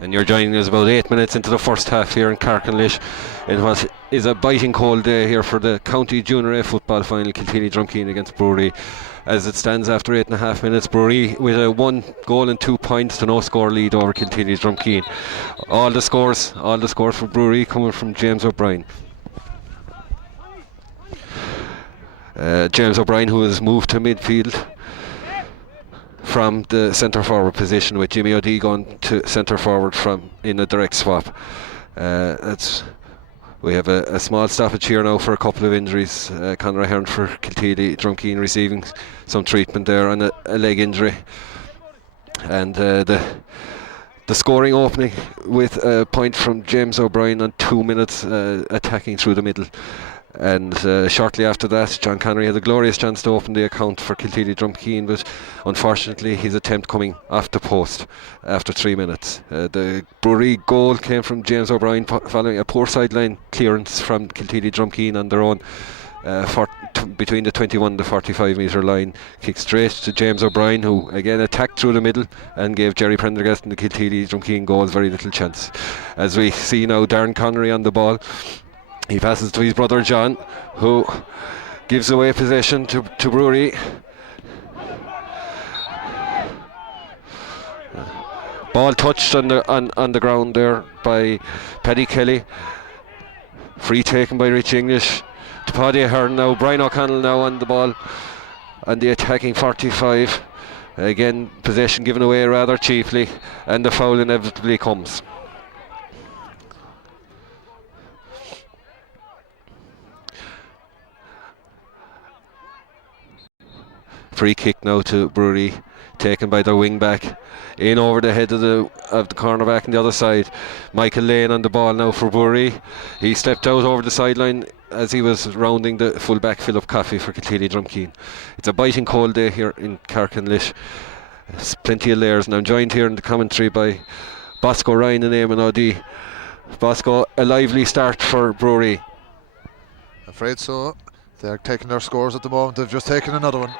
And you're joining us about 8 minutes into the first half here in Carcanlish in what is a biting cold day here for the County Junior A football final, Kilteely Dromkeen against Bruree. As it stands after 8.5 minutes, Bruree with a 1 goal and 2 points to no score lead over Kilteely Dromkeen. All the scores for Bruree coming from James O'Brien. James O'Brien, who has moved to midfield from the centre forward position, with Jimmy O'D going to centre forward from in a direct swap. We have a small stoppage here now for a couple of injuries. Conor Ahern for Kilteely Dromkeen receiving some treatment there on a leg injury, and the scoring opening with a point from James O'Brien on 2 minutes, attacking through the middle. And shortly after that, John Connery had a glorious chance to open the account for Kilteely Dromkeen, but unfortunately his attempt coming off the post after 3 minutes. The Bruree goal came from James O'Brien following a poor sideline clearance from Kilteely Dromkeen on their own between the 21 and the 45 metre line. Kicked straight to James O'Brien, who again attacked through the middle and gave Jerry Prendergast and the Kilteely Dromkeen goals very little chance. As we see now, Darren Connery on the ball. He passes to his brother John, who gives away possession to Bruree. Ball touched on the ground there by Paddy Kelly. Free taken by Rich English to Paddy Ahern now. Brian O'Connell now on the ball on the attacking 45. Again, possession given away rather cheaply, and the foul inevitably comes. Free kick now to Bruree, taken by their wing back, in over the head of the cornerback on the other side. Michael Lane on the ball now for Bruree. He stepped out over the sideline as he was rounding the full back Philip Coffey for Kilteely Dromkeen. It's a biting cold day here in Carcanlish. There's plenty of layers, and I'm joined here in the commentary by Bosco Ryan and Eamon O'D. Bosco, a lively start for Bruree. Afraid so. They're taking their scores at the moment. They've just taken another one.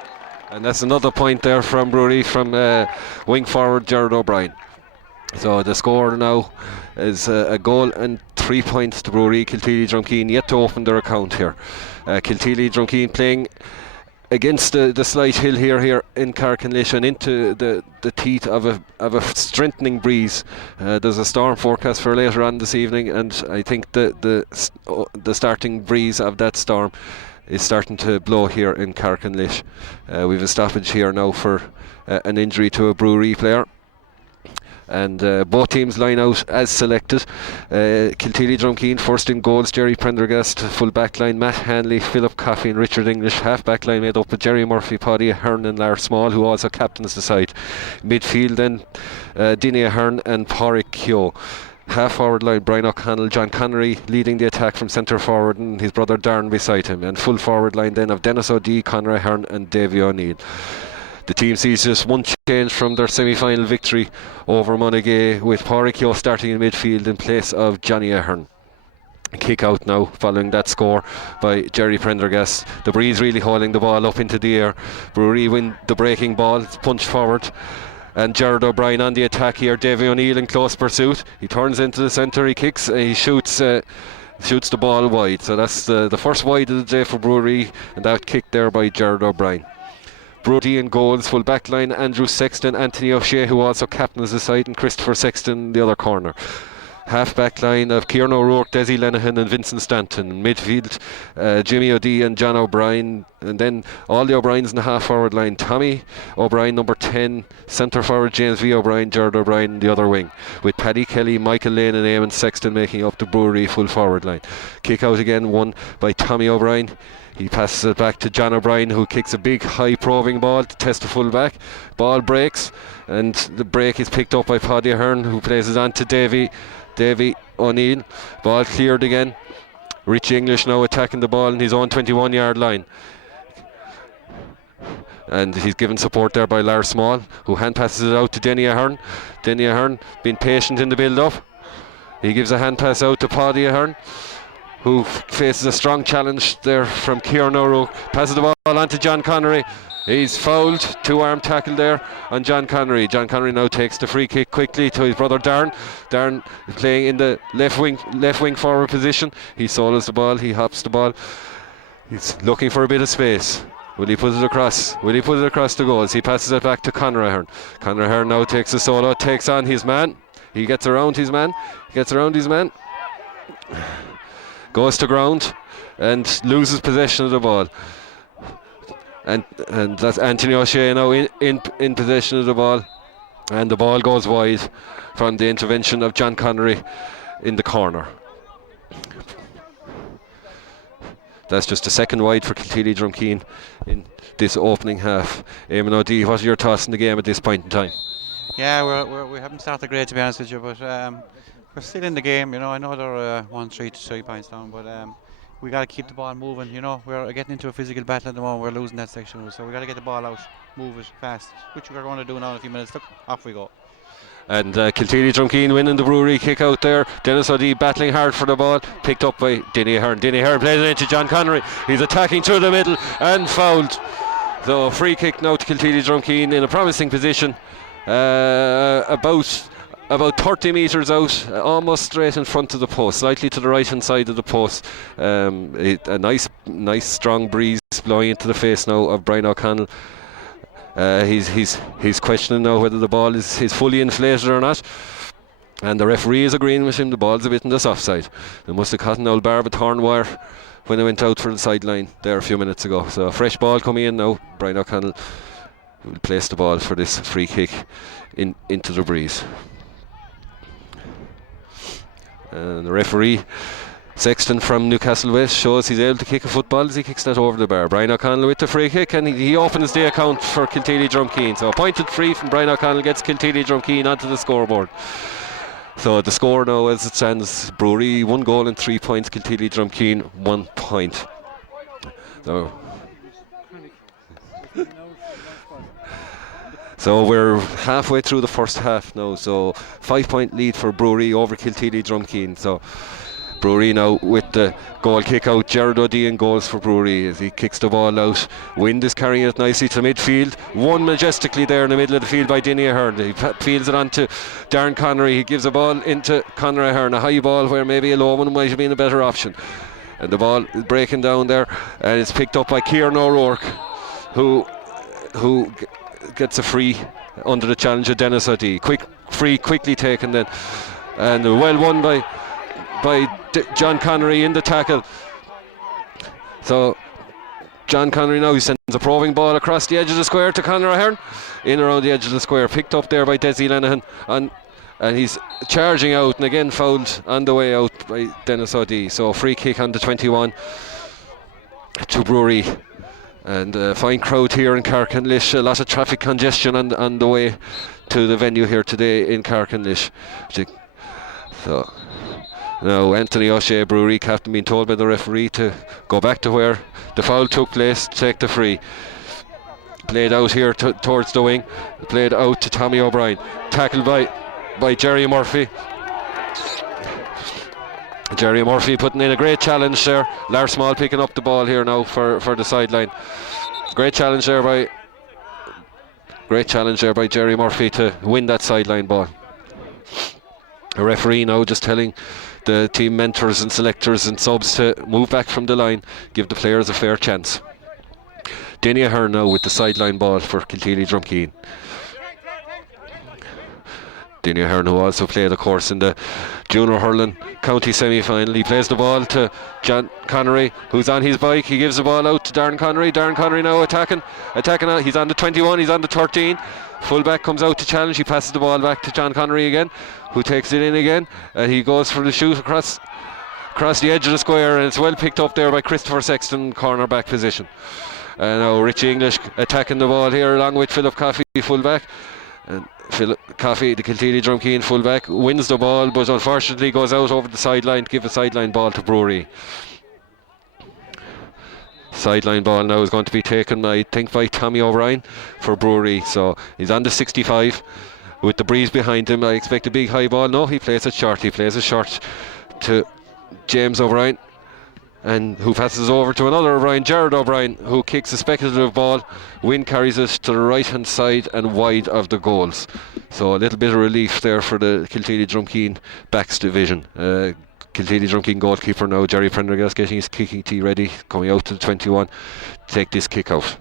And that's another point there from Bruree from wing forward Gerard O'Brien. So the score now is a goal and 3 points to Bruree. Kilteely Dromkeen yet to open their account here. Kilteely Dromkeen playing against the slight hill here in Carcanlish and into the teeth of a strengthening breeze. There's a storm forecast for later on this evening, and I think the starting breeze of that storm is starting to blow here in Carcanlish. We've a stoppage here now for an injury to a Bruree player, and both teams line out as selected. Kilteely Dromkeen first in goals, Jerry Prendergast. Full back line, Matt Hanley, Philip Coffey and Richard English. Half back line made up of Jerry Murphy, Paddy Ahern and Lars Small, who also captains the side. Midfield then Dinny Ahern and Pádraig Keogh. Half forward line, Brian O'Connell, John Connery leading the attack from centre forward, and his brother Darren beside him. And full forward line then of Dennis O'D, Conor Ahern and Davy O'Neill. The team sees just one change from their semi-final victory over Monaghan, with Pádraig Keogh starting in midfield in place of Johnny Ahern. Kick out now following that score by Jerry Prendergast. The breeze really holding the ball up into the air. Bruree win the breaking ball, it's punched forward, and Gerard O'Brien on the attack here. Davy O'Neill in close pursuit. He turns into the centre, he kicks, he shoots the ball wide. So that's the first wide of the day for Bruree, and that kick there by Gerard O'Brien. Brody in goals, full back line, Andrew Sexton, Anthony O'Shea, who also captains the side, and Christopher Sexton the other corner. Half back line of Kieran O'Rourke, Desi Lenihan and Vincent Stanton. Midfield, Jimmy O'D and John O'Brien, and then all the O'Briens in the half forward line. Tommy O'Brien, number 10, centre forward James V. O'Brien, Gerard O'Brien in the other wing, with Paddy Kelly, Michael Lane and Eamon Sexton making up the Bruree full forward line. Kick out again, won by Tommy O'Brien. He passes it back to John O'Brien, who kicks a big high probing ball to test the full back. Ball breaks, and the break is picked up by Paddy Ahern, who plays it on to Davy O'Neill. Ball cleared again. Rich English now attacking the ball in his own 21-yard line, and he's given support there by Lars Small, who hand passes it out to Denny Ahern. Denny Ahern being patient in the build-up. He gives a hand pass out to Paddy Ahern, who faces a strong challenge there from Kieran O'Rourke. Passes the ball on to John Connery, He's fouled, 2-arm tackle there on John Connery. John Connery now takes the free kick quickly to his brother Darren. Darren playing in the left wing forward position. He solos the ball, he hops the ball. He's looking for a bit of space. Will he put it across? Will he put it across the goals? He passes it back to Conor Ahern. Conor Ahern now takes a solo, takes on his man. He gets around his man. Goes to ground and loses possession of the ball. And that's Anthony O'Shea now in possession of the ball. And the ball goes wide from the intervention of John Connery in the corner. That's just a second wide for Kilteely Dromkeen in this opening half. Eamon O'Dea, what are your thoughts on the game at this point in time? Yeah, we haven't started great, to be honest with you, but we're still in the game. You know, I know they're 1-3 to 3 points down, but we got to keep the ball moving. You know, we're getting into a physical battle at the moment. We're losing that section, so we got to get the ball out, move it fast, which we're going to do now in a few minutes. Look, off we go. And Kilteely Dromkeen winning the Bruree kick out there. Dennis O'Dea battling hard for the ball, picked up by Denny Ahern. Denny Ahern plays it into John Connery. He's attacking through the middle and fouled. So free kick now to Kilteely Dromkeen in a promising position, about 30 metres out, almost straight in front of the post, slightly to the right hand side of the post. A nice strong breeze blowing into the face now of Brian O'Connell. He's questioning now whether the ball is fully inflated or not, and the referee is agreeing with him. The ball's a bit in the soft side. They must have caught an old bar of torn wire when they went out for the sideline there a few minutes ago. So a fresh ball coming in now. Brian O'Connell will place the ball for this free kick into the breeze. And the referee, Sexton from Newcastle West, shows he's able to kick a football as he kicks that over the bar. Brian O'Connell with the free kick, and he opens the account for Kilteely Dromkeen. So a pointed free from Brian O'Connell gets Kilteely Dromkeen onto the scoreboard. So the score now as it stands, Bruree 1 goal and 3 points, Kilteely Dromkeen 1 point. So we're halfway through the first half now, so 5 point lead for Bruree over Kilteely Dromkeen. So Bruree now with the goal kick out. Gerard O'Dea in goals for Bruree as he kicks the ball out. Wind is carrying it nicely to midfield. Won majestically there in the middle of the field by Denny Ahern. He fields it on to Darren Connery. He gives a ball into Conor Ahern, a high ball where maybe a low one might have been a better option. And the ball is breaking down there, and it's picked up by Kieran O'Rourke, who gets a free under the challenge of Dennis O'Dea. Quickly taken then, and well won by John Connery in the tackle. So John Connery now, he sends a probing ball across the edge of the square to Conor Ahern, in around the edge of the square, picked up there by Desi Lenihan, and he's charging out, and again fouled on the way out by Dennis O'Dea. So free kick on the 21 to Bruree. And a fine crowd here in Carricklish. A lot of traffic congestion on the way to the venue here today in Carricklish. So now Anthony O'Shea, Bruree captain, being told by the referee to go back to where the foul took place, to take the free. Played out here towards the wing. Played out to Tommy O'Brien. Tackled by Jerry Murphy. Jerry Murphy putting in a great challenge there. Lars Small picking up the ball here now for the sideline. Great challenge there by Jerry Murphy to win that sideline ball. A referee now just telling the team mentors and selectors and subs to move back from the line, give the players a fair chance. Denny Ahern now with the sideline ball for Kilteely Dromkeen. Denny Ahern, who also played, of course, in the junior hurling county semi-final. He plays the ball to John Connery, who's on his bike. He gives the ball out to Darren Connery. Darren Connery now attacking out. He's on the 21, he's on the 13. Fullback comes out to challenge. He passes the ball back to John Connery again, who takes it in again, and he goes for the shoot across the edge of the square, and it's well picked up there by Christopher Sexton, cornerback position. And now Richie English attacking the ball here along with Philip Coffey, fullback. And Philip Coffey, the Kilteely Dromkeen fullback, wins the ball, but unfortunately goes out over the sideline to give a sideline ball to Bruree. Sideline ball now is going to be taken, I think, by Tommy O'Brien for Bruree. So he's on the 65 with the breeze behind him. I expect a big high ball. No, he plays it short. He plays it short to James O'Brien. and who passes over to another O'Brien, Jared O'Brien, who kicks a speculative ball. Wynn carries it to the right hand side and wide of the goals. So a little bit of relief there for the Kilteely Dromkeen backs division. Kilteely Dromkeen goalkeeper now, Jerry Prendergast, getting his kicking tee ready, coming out to the 21 to take this kick out.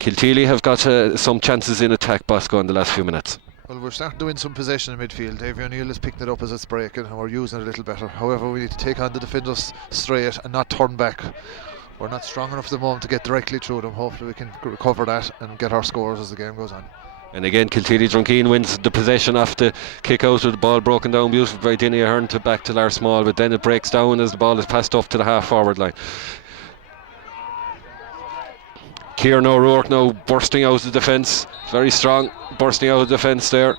Kilteely have got some chances in attack, Bosco, in the last few minutes. Well, we're starting to win some possession in midfield. Davy O'Neill is picking it up as it's breaking, and we're using it a little better. However, we need to take on the defenders straight and not turn back. We're not strong enough at the moment to get directly through them. Hopefully we can recover that and get our scores as the game goes on. And again, Kilteely Dromkeen wins the possession off the kick out with the ball broken down beautifully by Dinny Ahern to back to Lars Small, but then it breaks down as the ball is passed up to the half forward line. Kieran O'Rourke now bursting out of the defence, very strong, bursting out of the defence there.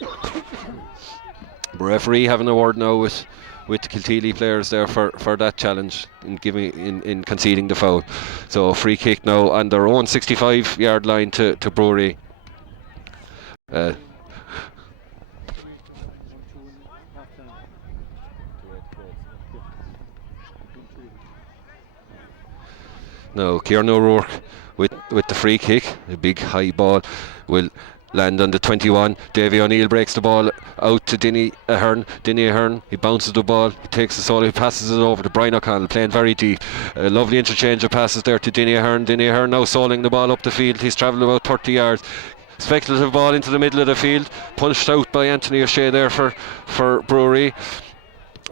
The referee having a word now with the Kilteely players there for that challenge in conceding the foul. So free kick now on their own 65-yard line to Bruree. Now Kieran O'Rourke with the free kick, a big high ball will land on the 21. Davy O'Neill breaks the ball out to Dinny Ahern. Dinny Ahern, he bounces the ball, he takes the solo, he passes it over to Brian O'Connell, playing very deep. A lovely interchange of passes there to Dinny Ahern. Dinny Ahern now soling the ball up the field. He's travelled about 30 yards. Speculative ball into the middle of the field, punched out by Anthony O'Shea there for Bruree,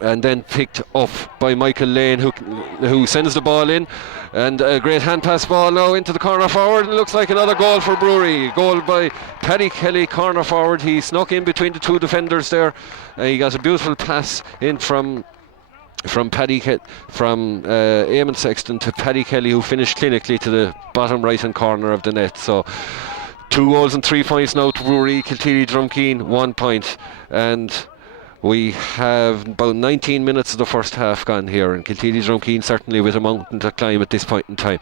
and then picked up by Michael Lane, who sends the ball in, and a great hand pass ball now into the corner forward, and it looks like another goal for Bruree. Goal by Paddy Kelly, corner forward. He snuck in between the two defenders there. He got a beautiful pass in from Eamon Sexton to Paddy Kelly, who finished clinically to the bottom right hand corner of the net. So 2 goals and 3 points now to Bruree. Kilteely Dromkeen 1 point, and we have about 19 minutes of the first half gone here, and Kilteely Dromkeen certainly with a mountain to climb at this point in time.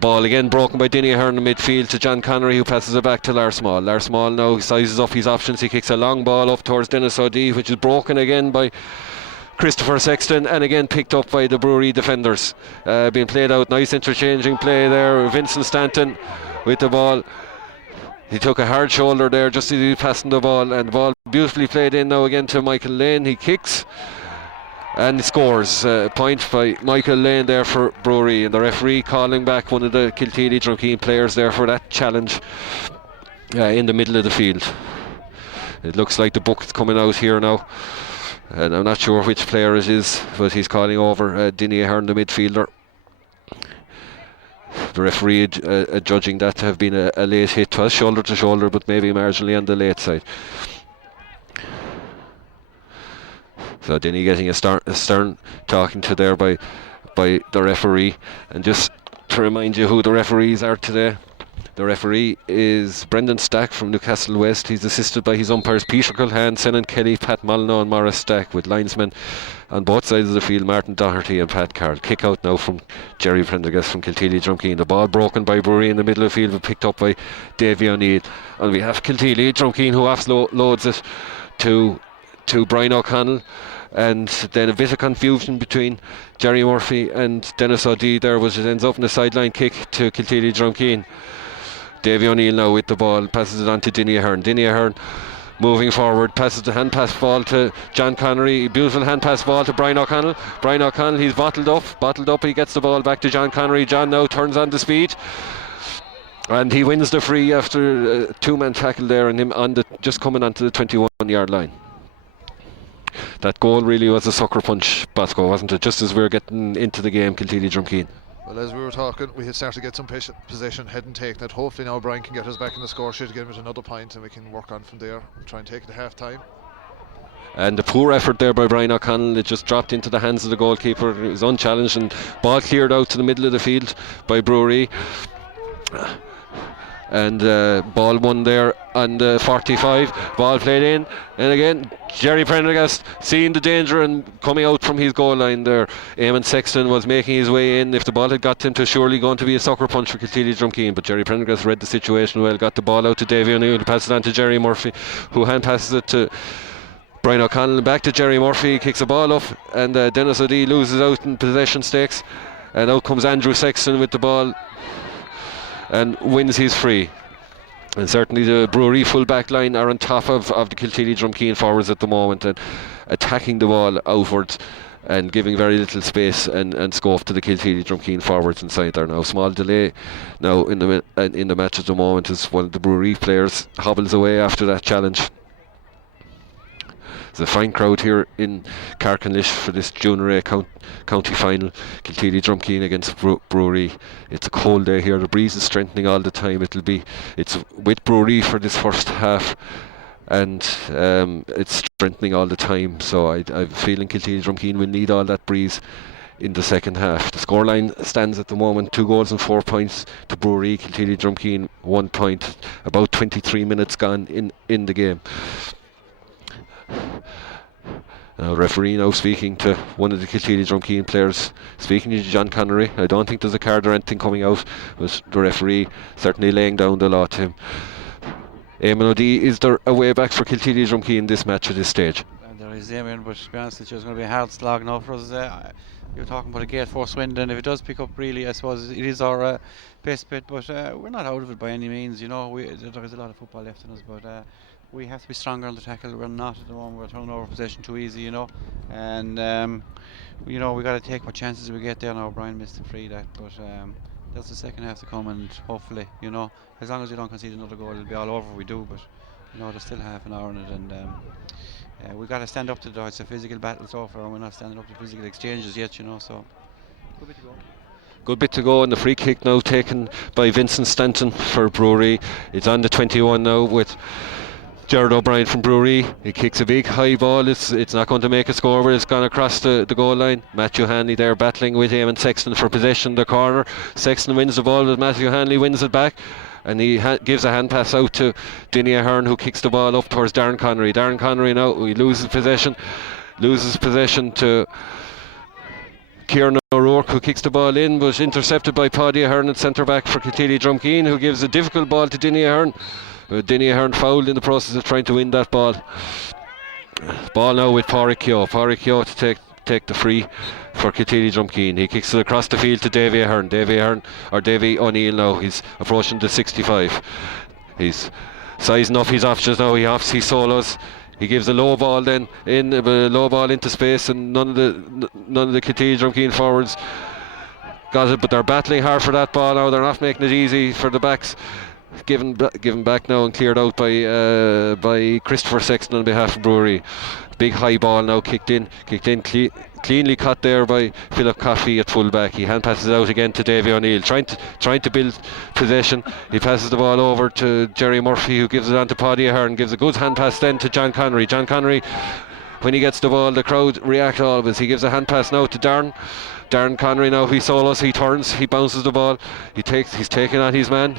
Ball again broken by Dinny Ahern in midfield to John Connery, who passes it back to Lars Small. Lars Small now sizes up his options. He kicks a long ball up towards Dennis O'Dea, which is broken again by Christopher Sexton, and again picked up by the Bruree defenders. Being played out, nice interchanging play there. Vincent Stanton with the ball. He took a hard shoulder there just as he was passing the ball, and the ball beautifully played in now again to Michael Lane. He kicks and he scores. A point by Michael Lane there for Bruree, and the referee calling back one of the Kilteely Dromkeen players there for that challenge in the middle of the field. It looks like the book is coming out here now, and I'm not sure which player it is, but he's calling over Dinny Ahern, the midfielder. The referee judging that to have been a late hit. 'Twas shoulder to shoulder, but maybe marginally on the late side. So Dinny getting a stern talking to there by the referee. And just to remind you who the referees are today, the referee is Brendan Stack from Newcastle West. He's assisted by his umpires Peter Culhan, Senan Kelly, Pat Molyneux and Maurice Stack, with linesmen on both sides of the field, Martin Doherty and Pat Carroll. Kick out now from Jerry Prendergast from Kilteely Dromkeen. The ball broken by Bruree in the middle of the field, but picked up by Davy O'Neill. And we have Kilteely Dromkeen, who offloads it to Brian O'Connell. And then a bit of confusion between Jerry Murphy and Dennis O'Dea there, which ends up in a sideline kick to Kilteely Dromkeen. Davy O'Neill now with the ball, passes it on to Dinny Ahern. Dinny Ahern moving forward, passes the hand pass ball to John Connery. Beautiful hand pass ball to Brian O'Connell. Brian O'Connell, he's bottled up. He gets the ball back to John Connery. John now turns on the speed, and he wins the free after a two-man tackle there, and him just coming onto the 21-yard line. That goal really was a sucker punch, Bosco, wasn't it? Just as we were getting into the game, Kilteely Dromkeen. Well, as we were talking, we had started to get some possession, hadn't taken it. Hopefully now Brian can get us back in the score sheet again with another point, and we can work on from there and try and take it to half time. And the poor effort there by Brian O'Connell, it just dropped into the hands of the goalkeeper. It was unchallenged, and ball cleared out to the middle of the field by Bruree. And ball won there on the 45. Ball played in, and again Jerry Prendergast seeing the danger and coming out from his goal line there. Eamon Sexton was making his way in. If the ball had got to him, to surely going to be a sucker punch for Kilteely Dromkeen, but Jerry Prendergast read the situation well, got the ball out to Davy O'Neill, who passed it on to Jerry Murphy, who hand passes it to Brian O'Connell back to Jerry Murphy, kicks a ball up, and Dennis O'Dea loses out in possession stakes, and out comes Andrew Sexton with the ball and wins his free. And certainly the Bruree full back line are on top of the Kilteely Dromkeen forwards at the moment, and attacking the ball outwards and giving very little space and scope to the Kilteely Dromkeen forwards inside there now. Small delay now in the match at the moment as one of the Bruree players hobbles away after that challenge. There's a fine crowd here in Carcanlish for this Junior A county final. Kilteely Dromkeen against Bruree. It's a cold day here. The breeze is strengthening all the time. It's with Bruree for this first half, and it's strengthening all the time. So I'm feeling Kilteely Dromkeen will need all that breeze in the second half. The scoreline stands at the moment 2 goals and 4 points to Bruree. Kilteely Dromkeen 1 point. About 23 minutes gone in the game. Referee now speaking to one of the Kilteely Dromkeen players, speaking to John Connery. I don't think there's a card or anything coming out, but the referee certainly laying down the law to him. Eamon O'Dea, is there a way back for Kilteely Dromkeen in this match at this stage? There is, Eamon, but to be honest with you, it's going to be a hard slog now for us. You're talking about a gate force wind, and if it does pick up, really, I suppose it is our best bet, but we're not out of it by any means. You know, there is a lot of football left in us, but we have to be stronger on the tackle. We're not at the moment. We're turning over possession too easy, you know, and you know, we got to take what chances we get there now. Brian missed the free that, but that's the second half to come, and hopefully, you know, as long as we don't concede another goal, it'll be all over. We do, but you know, there's still half an hour in it, and we got to stand up to the. It's a physical battle so far, and we're not standing up to physical exchanges yet, you know. So good bit to go. Good bit to go, and the free kick now taken by Vincent Stanton for Bruree. It's on the 21 now with Gerard O'Brien from Bruree. He kicks a big high ball. It's not going to make a score, but it's gone across the goal line. Matthew Hanley there battling with him and Sexton for possession of the corner. Sexton wins the ball, but Matthew Hanley wins it back, and he gives a hand pass out to Dinny Ahern, who kicks the ball up towards Darren Connery. Darren Connery now, he loses possession to Kieran O'Rourke, who kicks the ball in, but intercepted by Paddy Ahern at centre back for Kilteely Dromkeen, who gives a difficult ball to Dinny Ahern. Dinny Ahern fouled in the process of trying to win that ball. Ball now with Pádraig Keogh. Pádraig Keogh to take the free for Kilteely Dromkeen. He kicks it across the field to Davy Ahern. Davy O'Neill now. He's approaching the 65. He's sizing up his options now. He solos. He gives a low ball then low ball into space, and none of the Kilteely Dromkeen forwards got it, but they're battling hard for that ball now. They're not making it easy for the backs. Given back now and cleared out by Christopher Sexton on behalf of Bruree. Big high ball now kicked in cleanly caught there by Philip Coffey at full back. He hand passes out again to Davy O'Neill, trying to build possession. He passes the ball over to Jerry Murphy, who gives it on to Paddy Ahern, gives a good hand pass then to John Connery. John Connery, when he gets the ball, the crowd react always. He gives a hand pass now to Darren Connery. Now he solos, he turns, he bounces the ball, he's taking on his man.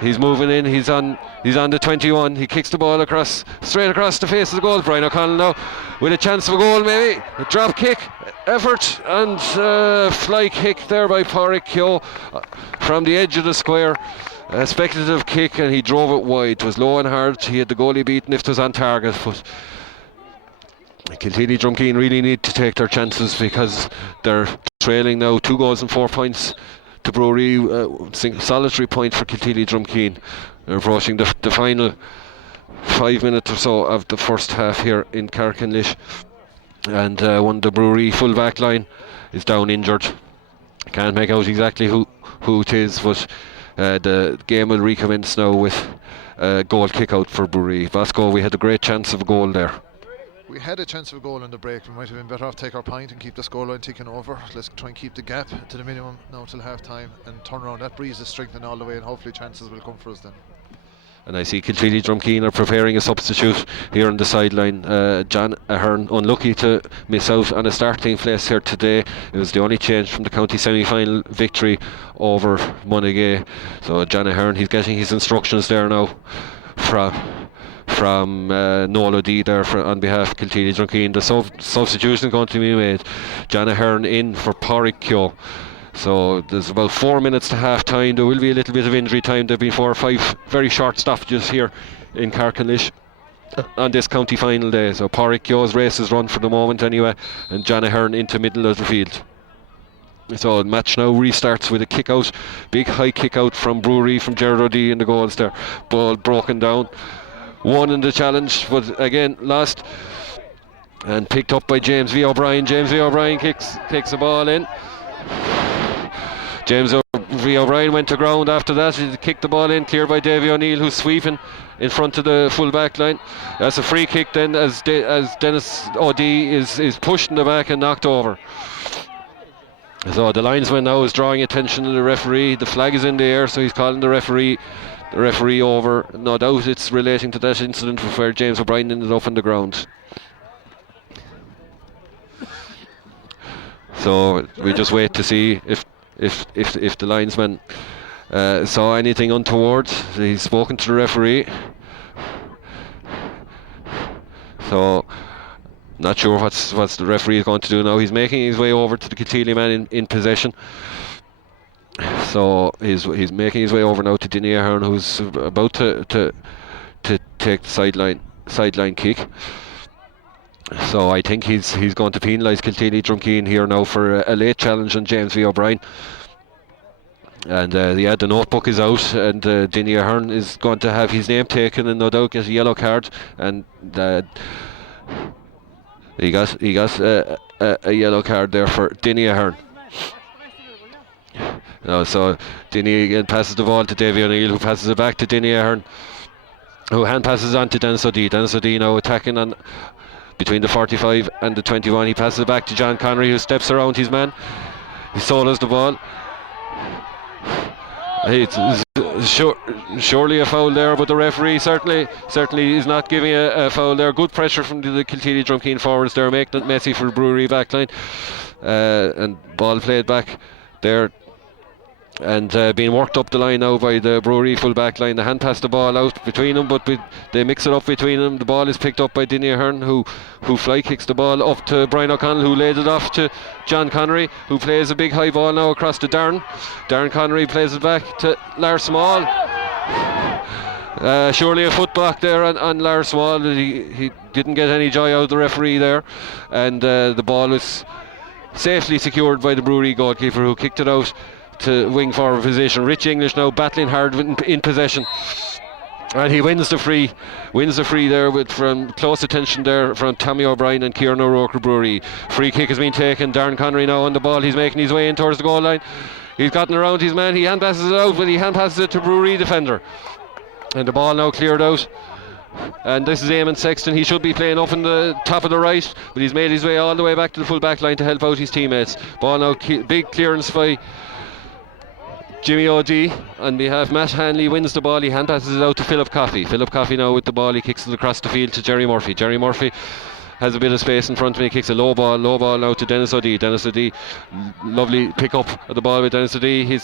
He's moving in, he's on the 21. He kicks the ball straight across the face of the goal. Brian O'Connell now with a chance of a goal, maybe. A drop kick effort and fly kick there by Pádraig Keogh from the edge of the square. A speculative kick, and he drove it wide. It was low and hard. He had the goalie beaten if it was on target, but Kilteely Dromkeen really need to take their chances because they're trailing now 2 goals and 4 points to Bruree. Solitary point for Kilteely Dromkeen. They're approaching the final 5 minutes or so of the first half here in Carcanlish, and one of the Bruree full back line is down injured. Can't make out exactly who it is, but the game will recommence now with a goal kick out for Bruree. Vasco, we had a great chance of a goal there. We had a chance of a goal in the break. We might have been better off take our point and keep the scoreline ticking over. Let's try and keep the gap to the minimum now till half time and turn around. That breeze is strengthening all the way, and hopefully chances will come for us then. And I see Kilteely Dromkeen are preparing a substitute here on the sideline. John Ahern, unlucky to miss out on a starting place here today. It was the only change from the county semi-final victory over Monaghan. So John Ahern, he's getting his instructions there now from Noel O'Dea there on behalf of Kilteely Dromkeen. The substitution is going to be made. John Ahern in for Pádraig Keogh. So there's about 4 minutes to half time. There will be a little bit of injury time. There have been 4 or 5 very short stoppages here in Carcanlish. on this county final day. So Pádraig Keogh's race is run for the moment anyway, and John Ahern into middle of the field. So the match now restarts with a kick out, big high kick out from Bruree, from Gerard O'Dea in the goals there. Ball broken down, won in the challenge, but again lost and picked up by James V. O'Brien. James V. O'Brien kicks the ball in. James V. O'Brien went to ground after that. He kicked the ball in, cleared by Davy O'Neill, who's sweeping in front of the full back line. That's a free kick then, as Dennis O'Dea is pushed in the back and knocked over. So the linesman now is drawing attention to the referee. The flag is in the air, so he's calling the referee over. No doubt it's relating to that incident where James O'Brien ended up on the ground. So we just wait to see if the linesman saw anything untoward. He's spoken to the referee. So not sure what's the referee is going to do now. He's making his way over to the Kilteely man in possession. So he's making his way over now to Dinny Ahern, who's about to take the sideline kick. So I think he's going to penalise Kilteely Dromkeen here now for a late challenge on James V. O'Brien. And the notebook is out, and Dinny Ahern is going to have his name taken and no doubt get a yellow card. And he got a yellow card there for Dinny Ahern. So Dinny again passes the ball to Davy O'Neill, who passes it back to Dinny Ahern, who hand passes on to Dennis O'Dea. Dennis O'Dea now attacking on between the 45 and the 21. He passes it back to John Connery, who steps around his man. He solos the ball. It's surely a foul there, but the referee certainly is not giving a foul there. Good pressure from the Kilteely Dromkeen forwards there, making it messy for the Bruree backline, and ball played back there and being worked up the line now by the Bruree full back line. The hand passed the ball out between them, but they mix it up between them. The ball is picked up by Dinny Ahern, who fly kicks the ball up to Brian O'Connell, who laid it off to John Connery, who plays a big high ball now across to Darren Connery, plays it back to Lars Small. Surely a foot block there on Lars Small. He didn't get any joy out of the referee there, and the ball was safely secured by the Bruree goalkeeper, who kicked it out to wing forward position. Rich English now battling hard in possession, and he wins the free there from close attention there from Tommy O'Brien and Kieran O'Rourke Bruree. Free kick has been taken. Darren Connery now on the ball. He's making his way in towards the goal line. He's gotten around his man. He hand passes it out, but he hand passes it to Bruree defender, and the ball now cleared out. And this is Eamon Sexton. He should be playing up in the top of the right, but he's made his way all the way back to the full back line to help out his teammates. Ball now big clearance by Jimmy O'Dea on behalf. Matt Hanley wins the ball. He hand passes it out to Philip Coffey. Philip Coffey now with the ball. He kicks it across the field to Jerry Murphy. Jerry Murphy has a bit of space in front of him. He kicks a low ball now to Dennis O'Dea. Dennis O'Dea, lovely pick up of the ball with Dennis O'Dea. He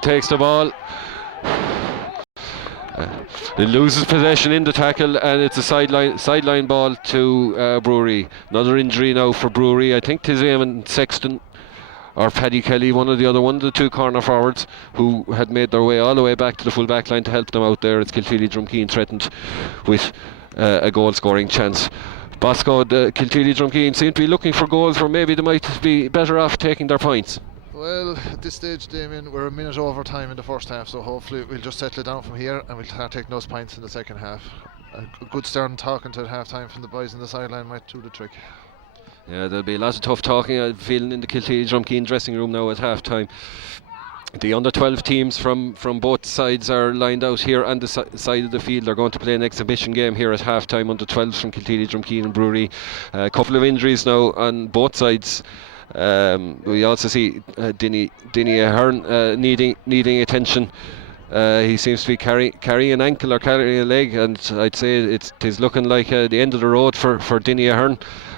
takes the ball. He loses possession in the tackle, and it's a sideline ball to Bruree. Another injury now for Bruree. I think tis Eamon Sexton or Paddy Kelly, one of the two corner forwards who had made their way all the way back to the full back line to help them out there. It's Kilteely Dromkeen threatened with a goal scoring chance. Bosco, the Kilteely Dromkeen seem to be looking for goals where maybe they might be better off taking their points. Well, at this stage, Damien, we're a minute over time in the first half, so hopefully we'll just settle it down from here and we'll start taking those points in the second half. A good start and talking to half time from the boys on the sideline might do the trick. Yeah, there'll be a lot of tough talking, I'm feeling, in the Kilteely Dromkeen dressing room now at half time. The under 12 teams from both sides are lined out here on the side of the field. They're going to play an exhibition game here at half time. Under 12s from Kilteely Dromkeen and Bruree. A couple of injuries now on both sides. We also see Dinny Ahern needing attention. He seems to be carrying an ankle or carrying a leg, and I'd say it is looking like the end of the road for Dinny Ahern.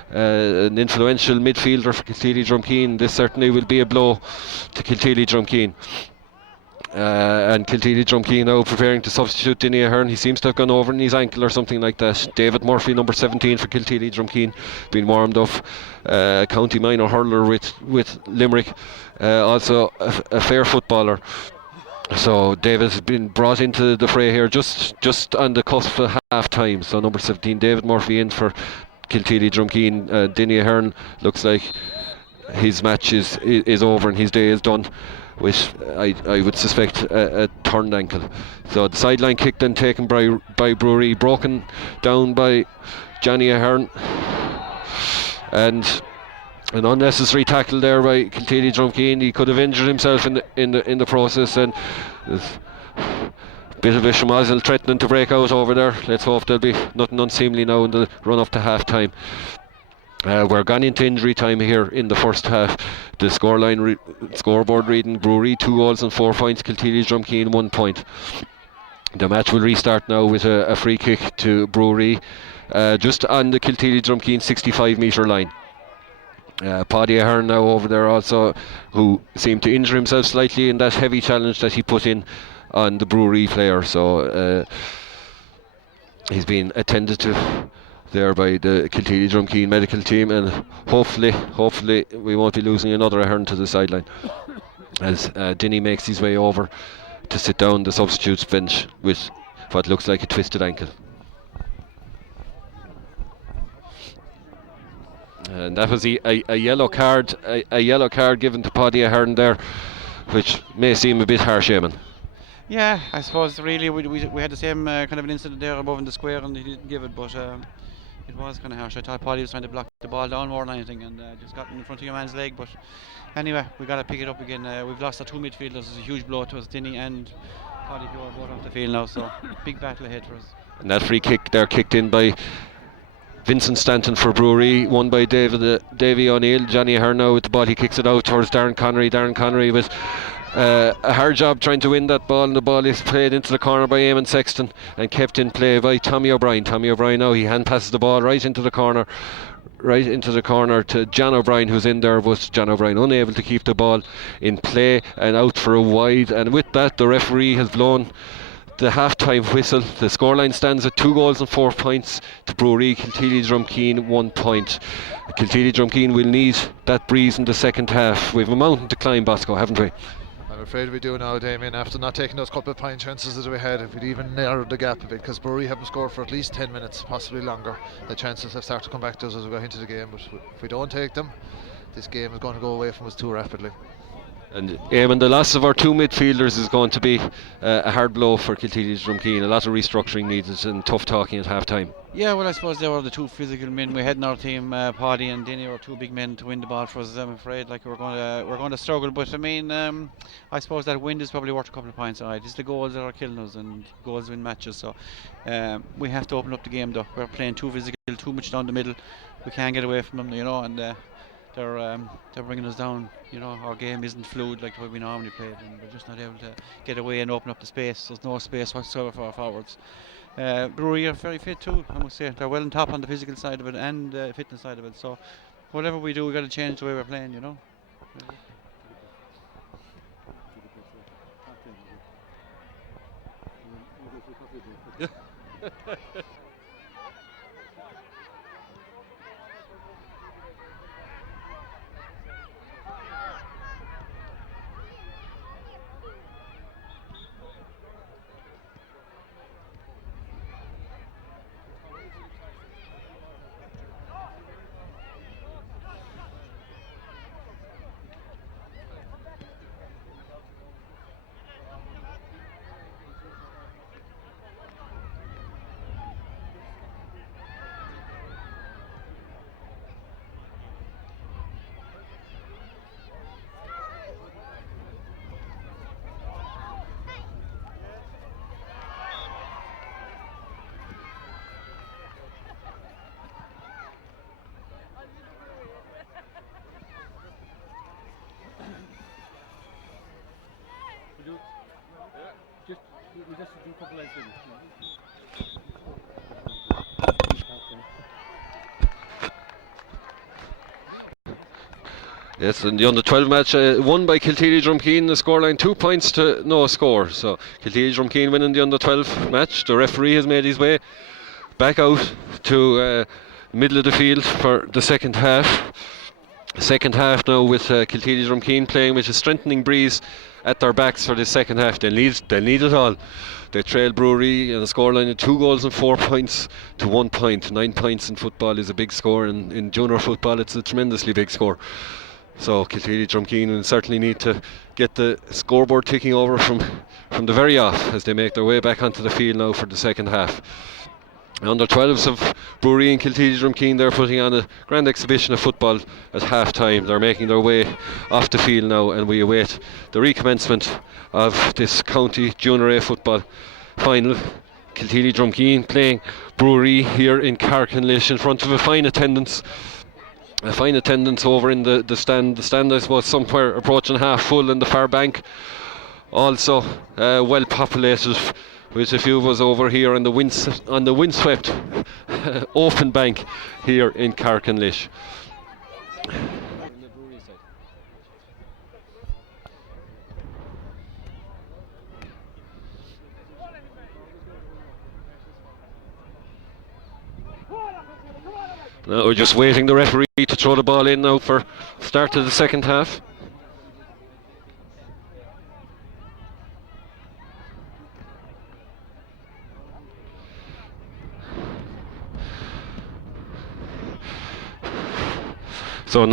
An influential midfielder for Kilteely Dromkeen. This certainly will be a blow to Kilteely Dromkeen. And Kilteely Dromkeen now preparing to substitute Dinny Ahern. He seems to have gone over in his ankle or something like that. David Murphy, number 17 for Kilteely Dromkeen, being warmed up. County minor hurler with Limerick. Also a fair footballer. So David has been brought into the fray here just on the cusp of half time. So number 17, David Murphy, in for Kilteely Dromkeen. Dinny Ahern looks like his match is over and his day is done, with I would suspect a turned ankle. So the sideline kick then taken by Bruree, broken down by Johnny Ahern, and an unnecessary tackle there by Kilteely Dromkeen. He could have injured himself in the process, and there's a bit of a schmozzle threatening to break out over there. Let's hope there'll be nothing unseemly now in the run up to half time. We're gone into injury time here in the first half. The scoreboard reading: Bruree 2 goals and 4 points, Kilteely Dromkeen 1 point. The match will restart now with a free kick to Bruree, just on the Kilteely Dromkeen 65-metre line. Paddy Ahern now over there also, who seemed to injure himself slightly in that heavy challenge that he put in on the Bruree player. So he's been attended to there by the Kilteely Dromkeen medical team, and hopefully we won't be losing another Ahern to the sideline as Dinny makes his way over to sit down the substitutes bench with what looks like a twisted ankle. And that was a yellow card, a yellow card given to Paddy Ahern there, which may seem a bit harsh, Eamon. Yeah, I suppose really we had the same kind of an incident there above in the square, and he didn't give it, but it was kind of harsh. I thought Paddy was trying to block the ball down more than anything, and just got in front of your man's leg. But anyway, we got to pick it up again. We've lost our 2 midfielders. It's a huge blow to us, Dinny and Paddy, who are both off the field now. So big battle ahead for us. And that free kick there kicked in by Vincent Stanton for Bruree, won by Davy O'Neill. Johnny Ahern now with the ball, he kicks it out towards Darren Connery with a hard job trying to win that ball, and the ball is played into the corner by Eamon Sexton and kept in play by Tommy O'Brien. Tommy O'Brien now, he hand passes the ball right into the corner to John O'Brien, who's in there, but John O'Brien unable to keep the ball in play and out for a wide, and with that the referee has blown the half-time whistle. The scoreline stands at 2 goals and 4 points to Bruree. Kilteely Dromkeen 1 point. Kilteely Dromkeen will need that breeze in the second half. We've a mountain to climb, Bosco, haven't we? I'm afraid we do now, Damien, after not taking those couple of point chances that we had. If we'd even narrowed the gap a bit, because Bruree haven't scored for at least 10 minutes, possibly longer. The chances have started to come back to us as we go into the game, but if we don't take them, this game is going to go away from us too rapidly. And Eamon, the loss of our 2 midfielders is going to be a hard blow for Kilteely Dromkeen. A lot of restructuring needed and tough talking at half time. Yeah, well, I suppose they were the 2 physical men we had in our team. Paddy and Dinny were 2 big men to win the ball for us. I'm afraid, like we're going to struggle. But I mean, I suppose that win is probably worth a couple of points. Alright, it's the goals that are killing us, and goals win matches. So we have to open up the game, though. We're playing too physical, too much down the middle. We can't get away from them, and they're bringing us down. Our game isn't fluid like the way we normally play it, and we're just not able to get away and open up the space. There's no space whatsoever for our forwards. Bruree are very fit too, I must say. They're well on top on the physical side of it and fitness side of it. So whatever we do, we've got to change the way we're playing, Yes, and the under-12 match won by Kilteely Dromkeen. The scoreline 2 points to no score. So Kilteely Dromkeen winning the under-12 match. The referee has made his way back out to middle of the field for the second half. Second half now with Kilteely Dromkeen playing with a strengthening breeze at their backs for the second half. They'll need it all. They trail Bruree in a scoreline of 2 goals and 4 points to 1 point. 9 points in football is a big score, and in junior football it's a tremendously big score. So Kilteely Dromkeen will certainly need to get the scoreboard ticking over from the very off as they make their way back onto the field now for the second half. Under 12s of Bruree and Kilteely Dromkeen, they're putting on a grand exhibition of football at half time. They're making their way off the field now, and we await the recommencement of this county junior A football final. Kilteely Dromkeen playing Bruree here in Carricklish in front of a fine attendance. A fine attendance over in the stand. The stand, I suppose, somewhere approaching half full in the far bank. Also well populated, with a few of us over here on the windswept open bank here in Carricklish. Now we're just waiting the referee to throw the ball in now for start of the second half. So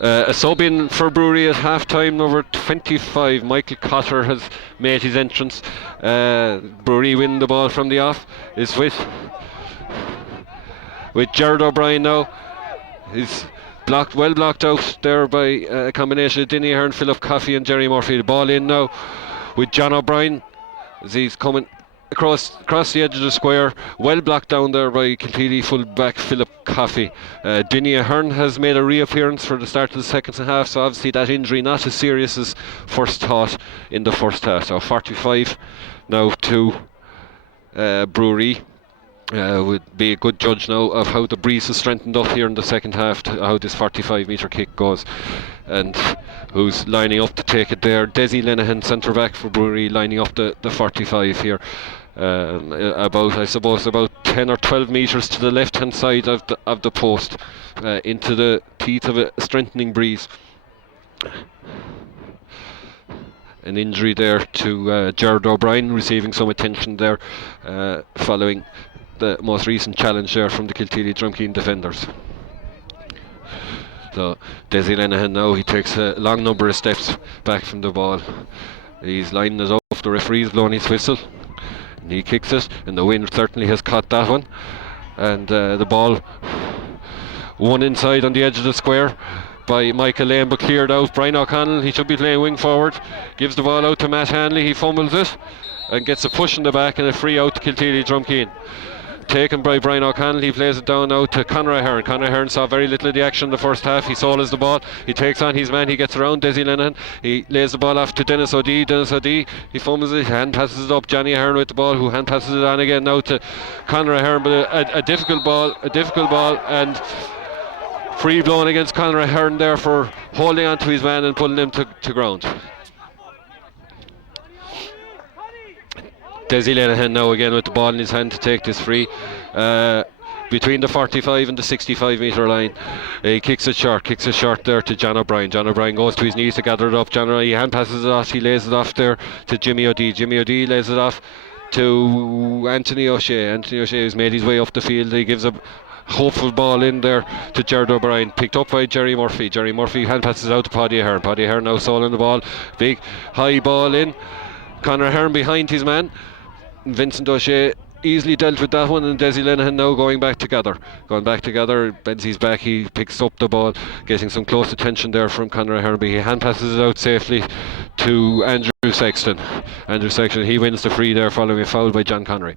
a sub in for Bruree at half time, number 25, Michael Cotter, has made his entrance. Bruree win the ball from the off is with Gerard O'Brien now. He's well blocked out there by a combination of Dinny Ahern, Philip Coffey and Jerry Murphy. The ball in now with John O'Brien as he's coming across the edge of the square, well blocked down there by Kilteely full-back Philip Coffey. Dinny Ahern has made a reappearance for the start of the second half, so obviously that injury not as serious as first thought in the first half. So 45 now to Bruree. Would be a good judge now of how the breeze has strengthened up here in the second half, to how this 45 metre kick goes, and who's lining up to take it there. Desi Lenehan, centre back for Bruree, lining up the 45 here, about 10 or 12 metres to the left hand side of the post, into the teeth of a strengthening breeze. An injury there to Gerard O'Brien, receiving some attention there following the most recent challenge there from the Kilteely Dromkeen defenders. So Desi Lenehan now, he takes a long number of steps back from the ball. He's lining it up, the referee's blowing his whistle, and he kicks it, and the wind certainly has caught that one, and the ball won inside on the edge of the square by Michael Lane, but cleared out. Brian O'Connell, he should be playing wing forward, gives the ball out to Matt Hanley. He fumbles it and gets a push in the back and a free out to Kilteely Dromkeen. Taken by Brian O'Connell, he plays it down now to Conor Ahern. Conor Ahern saw very little of the action in the first half. He solos the ball, he takes on his man, he gets around Desi Lenehan, he lays the ball off to Dennis O'Dea. He fumbles it, hand passes it up. Johnny Ahern with the ball, who hand passes it on again now to Conor Ahern, but a difficult ball, and free blown against Conor Ahern there for holding on to his man and pulling him to ground. Desi Lenehan now again with the ball in his hand to take this free between the 45 and the 65 metre line. He kicks it short there to John O'Brien. John O'Brien goes to his knees to gather it up. He hand passes it off, he lays it off there to Jimmy O'Dea. Jimmy O'Dea lays it off to Anthony O'Shea. Anthony O'Shea has made his way up the field. He gives a hopeful ball in there to Gerard O'Brien, picked up by Jerry Murphy. Jerry Murphy hand passes out to Paddy Ahern. Paddy Ahern now soling the ball, big high ball in. Conor Ahern behind his man. Vincent O'Shea easily dealt with that one, and Desi Lenehan now going back together, bends his back, he picks up the ball, getting some close attention there from Conor Ahern. He hand passes it out safely to Andrew Sexton. He wins the free there following a foul by John Connery.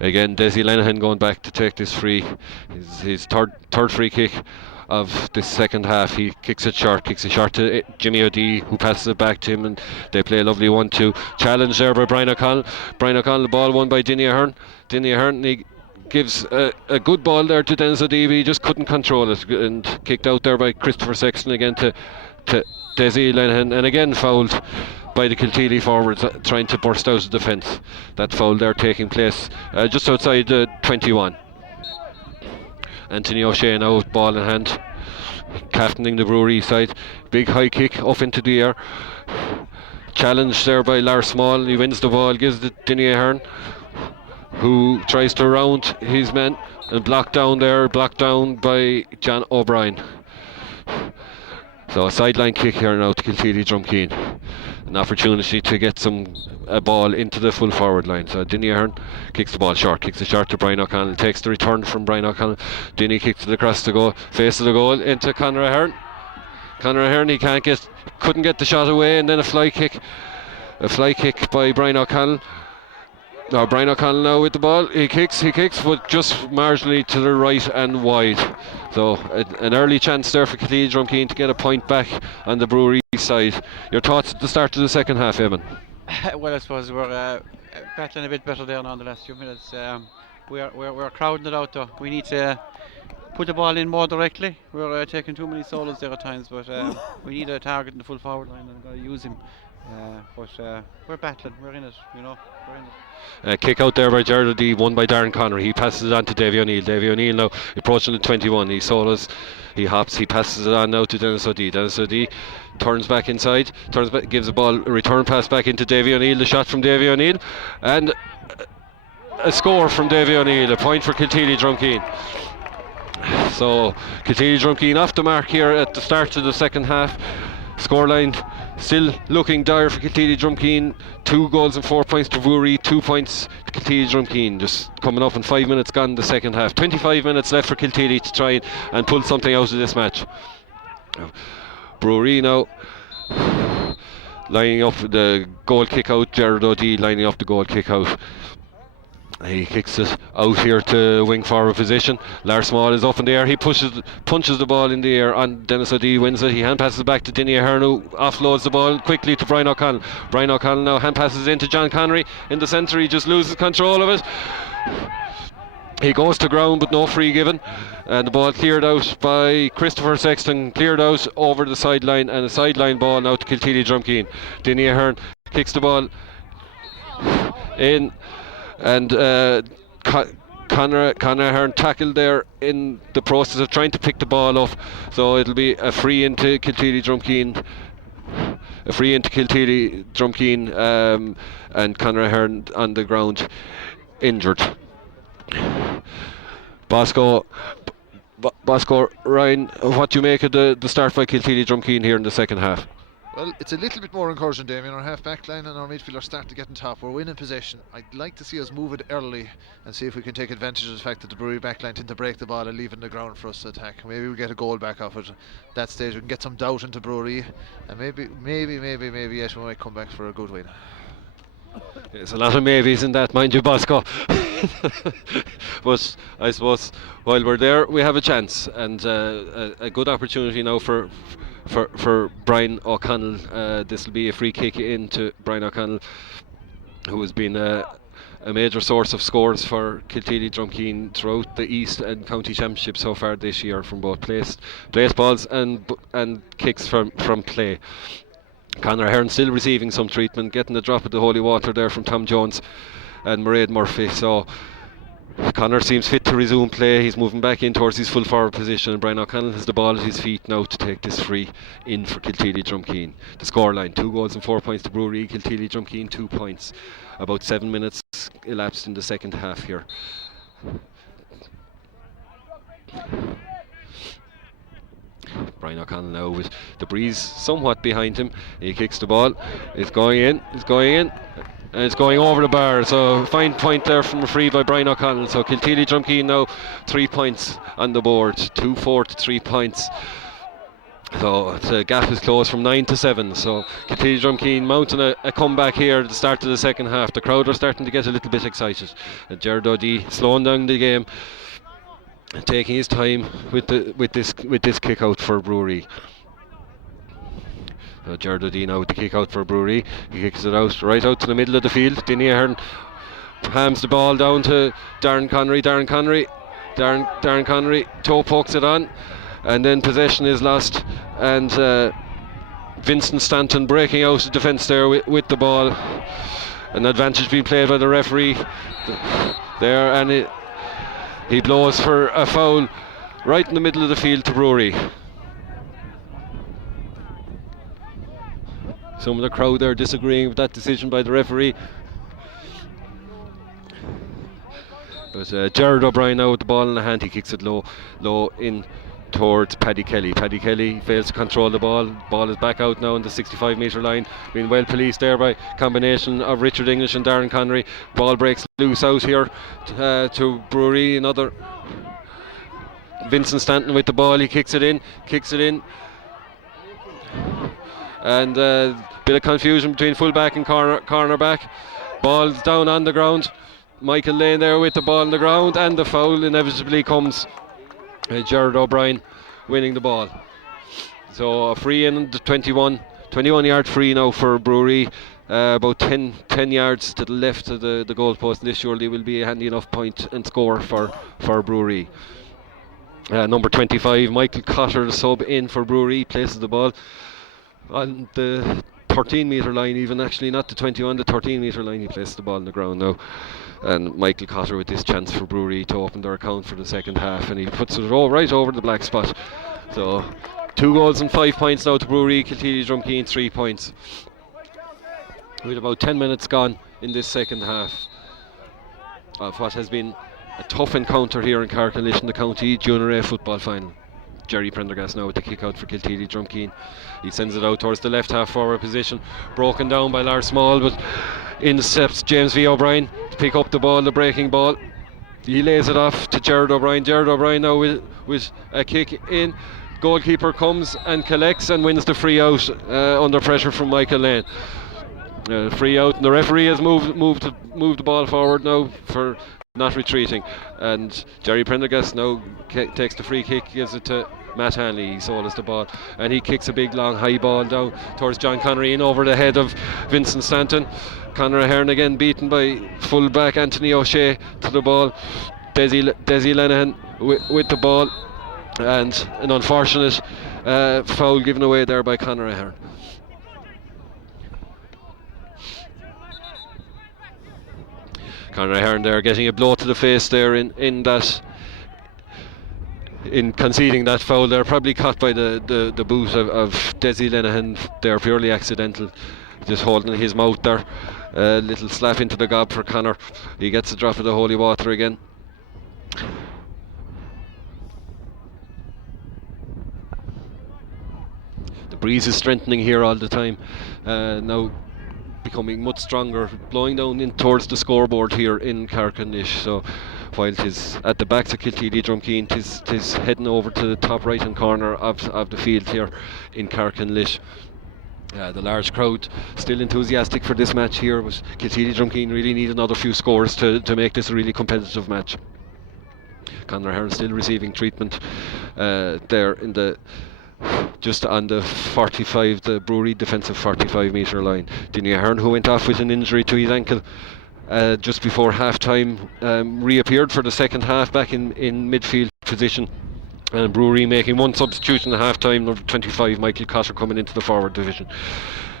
Again Desi Lenehan going back to take this free, his third free kick of this second half. He kicks it short to Jimmy O'Dea, who passes it back to him, and they play a lovely 1-2 challenge there by Brian O'Connell. The ball won by Dinny Ahern, he gives a good ball there to Dennis O'Dea, but he just couldn't control it, and kicked out there by Christopher Sexton again to Desi Lenehan, and again fouled by the Kilteely forwards trying to burst out of defence. That foul there taking place just outside 21. Anthony O'Shea now with ball in hand. captaining the Bruree side. Big high kick up into the air. Challenged there by Lars Small. He wins the ball, gives it to Dinny Ahern, who tries to round his men and blocked down by John O'Brien. So a sideline kick here now to Kilteely Dromkeen. An opportunity to get a ball into the full forward line. So Dinny Ahern kicks the ball short, kicks it short to Brian O'Connell, takes the return from Brian O'Connell. Dinny kicks it across the goal, faces the goal into Conor Ahern. Conor Ahern, he couldn't get the shot away, and then a fly kick by Brian O'Connell. Now Brian O'Connell now with the ball. He kicks, but just marginally to the right and wide. So an early chance there for Kilteely Dromkeen to get a point back on the Bruree side. Your thoughts at the start of the second half, Evan? Well, I suppose we're battling a bit better there now in the last few minutes. We're crowding it out though. We need to put the ball in more directly. We're taking too many solos there at times, but we need a target in the full forward line and we've got to use him. But we're battling, we're in it, we're in it. Kick out there by Gerald D, won by Darren Connery. He passes it on to Davy O'Neill. Davy O'Neill now approaching the 21. He solos, he hops, he passes it on now to Dennis O'Dea. Dennis O'Dea turns back inside, gives a return pass back into Davy O'Neill. The shot from Davy O'Neill, and a score from Davy O'Neill. A point for Kilteely Dromkeen. So Kilteely Dromkeen off the mark here at the start of the second half. Scoreline still looking dire for Kilteely Dromkeen. 2 goals and 4 points to Bruree, 2 points to Kilteely Dromkeen. Just coming up and 5 minutes gone in the second half. 25 minutes left for Kilteely to try and pull something out of this match. Bruree now lining up the goal kick out. Gerard O'Dea lining up the goal kick out. He kicks it out here to wing forward position. Lars Small is up in the air. He punches the ball in the air, and Dennis O'Dea wins it. He hand passes back to Dinny Ahern, who offloads the ball quickly to Brian O'Connell. Brian O'Connell now hand passes into John Connery in the centre. He just loses control of it. He goes to ground, but no free given, and the ball cleared out by Christopher Sexton, cleared out over the sideline, and a sideline ball now to Kilteely Dromkeen. Dinny Ahern kicks the ball in, and Conor Ahern tackled there in the process of trying to pick the ball up, so it'll be a free into Kilteely Dromkeen. And Conor Ahern on the ground injured. Bosco, Ryan, what do you make of the start by Kilteely Dromkeen here in the second half? Well, it's a little bit more encouraging, Damien. Our half back line and our midfielders start to get on top. We're winning possession. I'd like to see us move it early and see if we can take advantage of the fact that the Bruree back line tend to break the ball and leave it in the ground for us to attack. Maybe we get a goal back off it. At that stage we can get some doubt into Bruree, and maybe yes, we might come back for a good win. There's a lot of maybes in that, mind you, Bosco. But I suppose while we're there, we have a chance, and a good opportunity now for Brian O'Connell. This will be a free kick into Brian O'Connell, who has been a major source of scores for Kilteely Dromkeen throughout the East and County Championship so far this year, from both placed balls and kicks from play. Conor Ahern still receiving some treatment, getting the drop of the holy water there from Tom Jones and Mairead Murphy. So Conor seems fit to resume play. He's moving back in towards his full forward position, and Brian O'Connell has the ball at his feet now to take this free in for Kilteely Dromkeen. The scoreline: 2 goals and 4 points to Bruree, Kilteely Dromkeen 2 points. About 7 minutes elapsed in the second half here. Brian O'Connell now with the breeze somewhat behind him. He kicks the ball. It's going in. And it's going over the bar. So fine point there from a free by Brian O'Connell. So Kilteely Dromkeen now 3 points on the board. 2-4 to 3 points. So the gap is closed from 9 to 7. So Kilteely Dromkeen mounting a comeback here at the start of the second half. The crowd are starting to get a little bit excited. And Gerard O'Dea slowing down the game, taking his time with this kick out for Bruree. Gerard O'Dea now with the kick out for Bruree. He kicks it out right out to the middle of the field. Dinny Ahern hams the ball down to Darren Connery. Darren Connery toe pokes it on, and then possession is lost, and Vincent Stanton breaking out of defence there with the ball. An advantage being played by the referee there, and he blows for a foul right in the middle of the field to Bruree. Some of the crowd there disagreeing with that decision by the referee. But Gerard O'Brien now with the ball in the hand. He kicks it low in towards Paddy Kelly. Paddy Kelly fails to control the ball. Ball is back out now on the 65-metre line. Being well policed there by combination of Richard English and Darren Connery. Ball breaks loose out here to Bruree. Another Vincent Stanton with the ball. He kicks it in. And bit of confusion between full-back and corner-back. Ball's down on the ground. Michael Lane there with the ball on the ground, and the foul inevitably comes. Gerard O'Brien winning the ball. So a free in the 21 yard free now for Bruree. About 10 yards to the left of the goal post. This surely will be a handy enough point and score for Bruree. Number 25, Michael Cotter, the sub in for Bruree, places the ball on the 13-metre line, even actually not the 21, the 13-metre line. He places the ball on the ground now. And Michael Cotter with this chance for Bruree to open their account for the second half, and he puts it right over the black spot. So 2 goals and 5 points now to Bruree. Kilteely Dromkeen 3 points. With about 10 minutes gone in this second half of what has been a tough encounter here in Carricklish in the county junior A football final. Jerry Prendergast now with the kick out for Kilteely Dromkeen. He sends it out towards the left half forward position, broken down by Lars Small, but intercepts James V. O'Brien to pick up the ball, the breaking ball. He lays it off to Gerard O'Brien. Gerard O'Brien now with a kick in. Goalkeeper comes and collects and wins the free out under pressure from Michael Lane. Free out, and the referee has moved the ball forward now for not retreating, and Jerry Prendergast now takes the free kick, gives it to Matt Hanley. He solos the ball and he kicks a big long high ball down towards John Connery in over the head of Vincent Stanton. Conor Ahern again beaten by full back Anthony O'Shea to the ball. Desi Lenihan with the ball, and an unfortunate foul given away there by Conor Ahern. Conor Ahern there getting a blow to the face there in conceding that foul there, probably caught by the boot of Desi Lenihan there, purely accidental, just holding his mouth there. Little slap into the gob for Conor. He gets a drop of the holy water again. The breeze is strengthening here all the time, now becoming much stronger, blowing down in towards the scoreboard here in Carricklish. So while it is at the backs of Kilteely Dromkeen, it is heading over to the top right hand corner of the field here in Carricklish. The large crowd still enthusiastic for this match here, but Kilteely Dromkeen really need another few scores to make this a really competitive match. Conor Ahern still receiving treatment there in the just on the 45, the Bruree defensive 45-metre line. Dinny Ahern, who went off with an injury to his ankle just before half time, reappeared for the second half back in midfield position, and Bruree making one substitution at half time. Number 25 Michael Cotter coming into the forward division.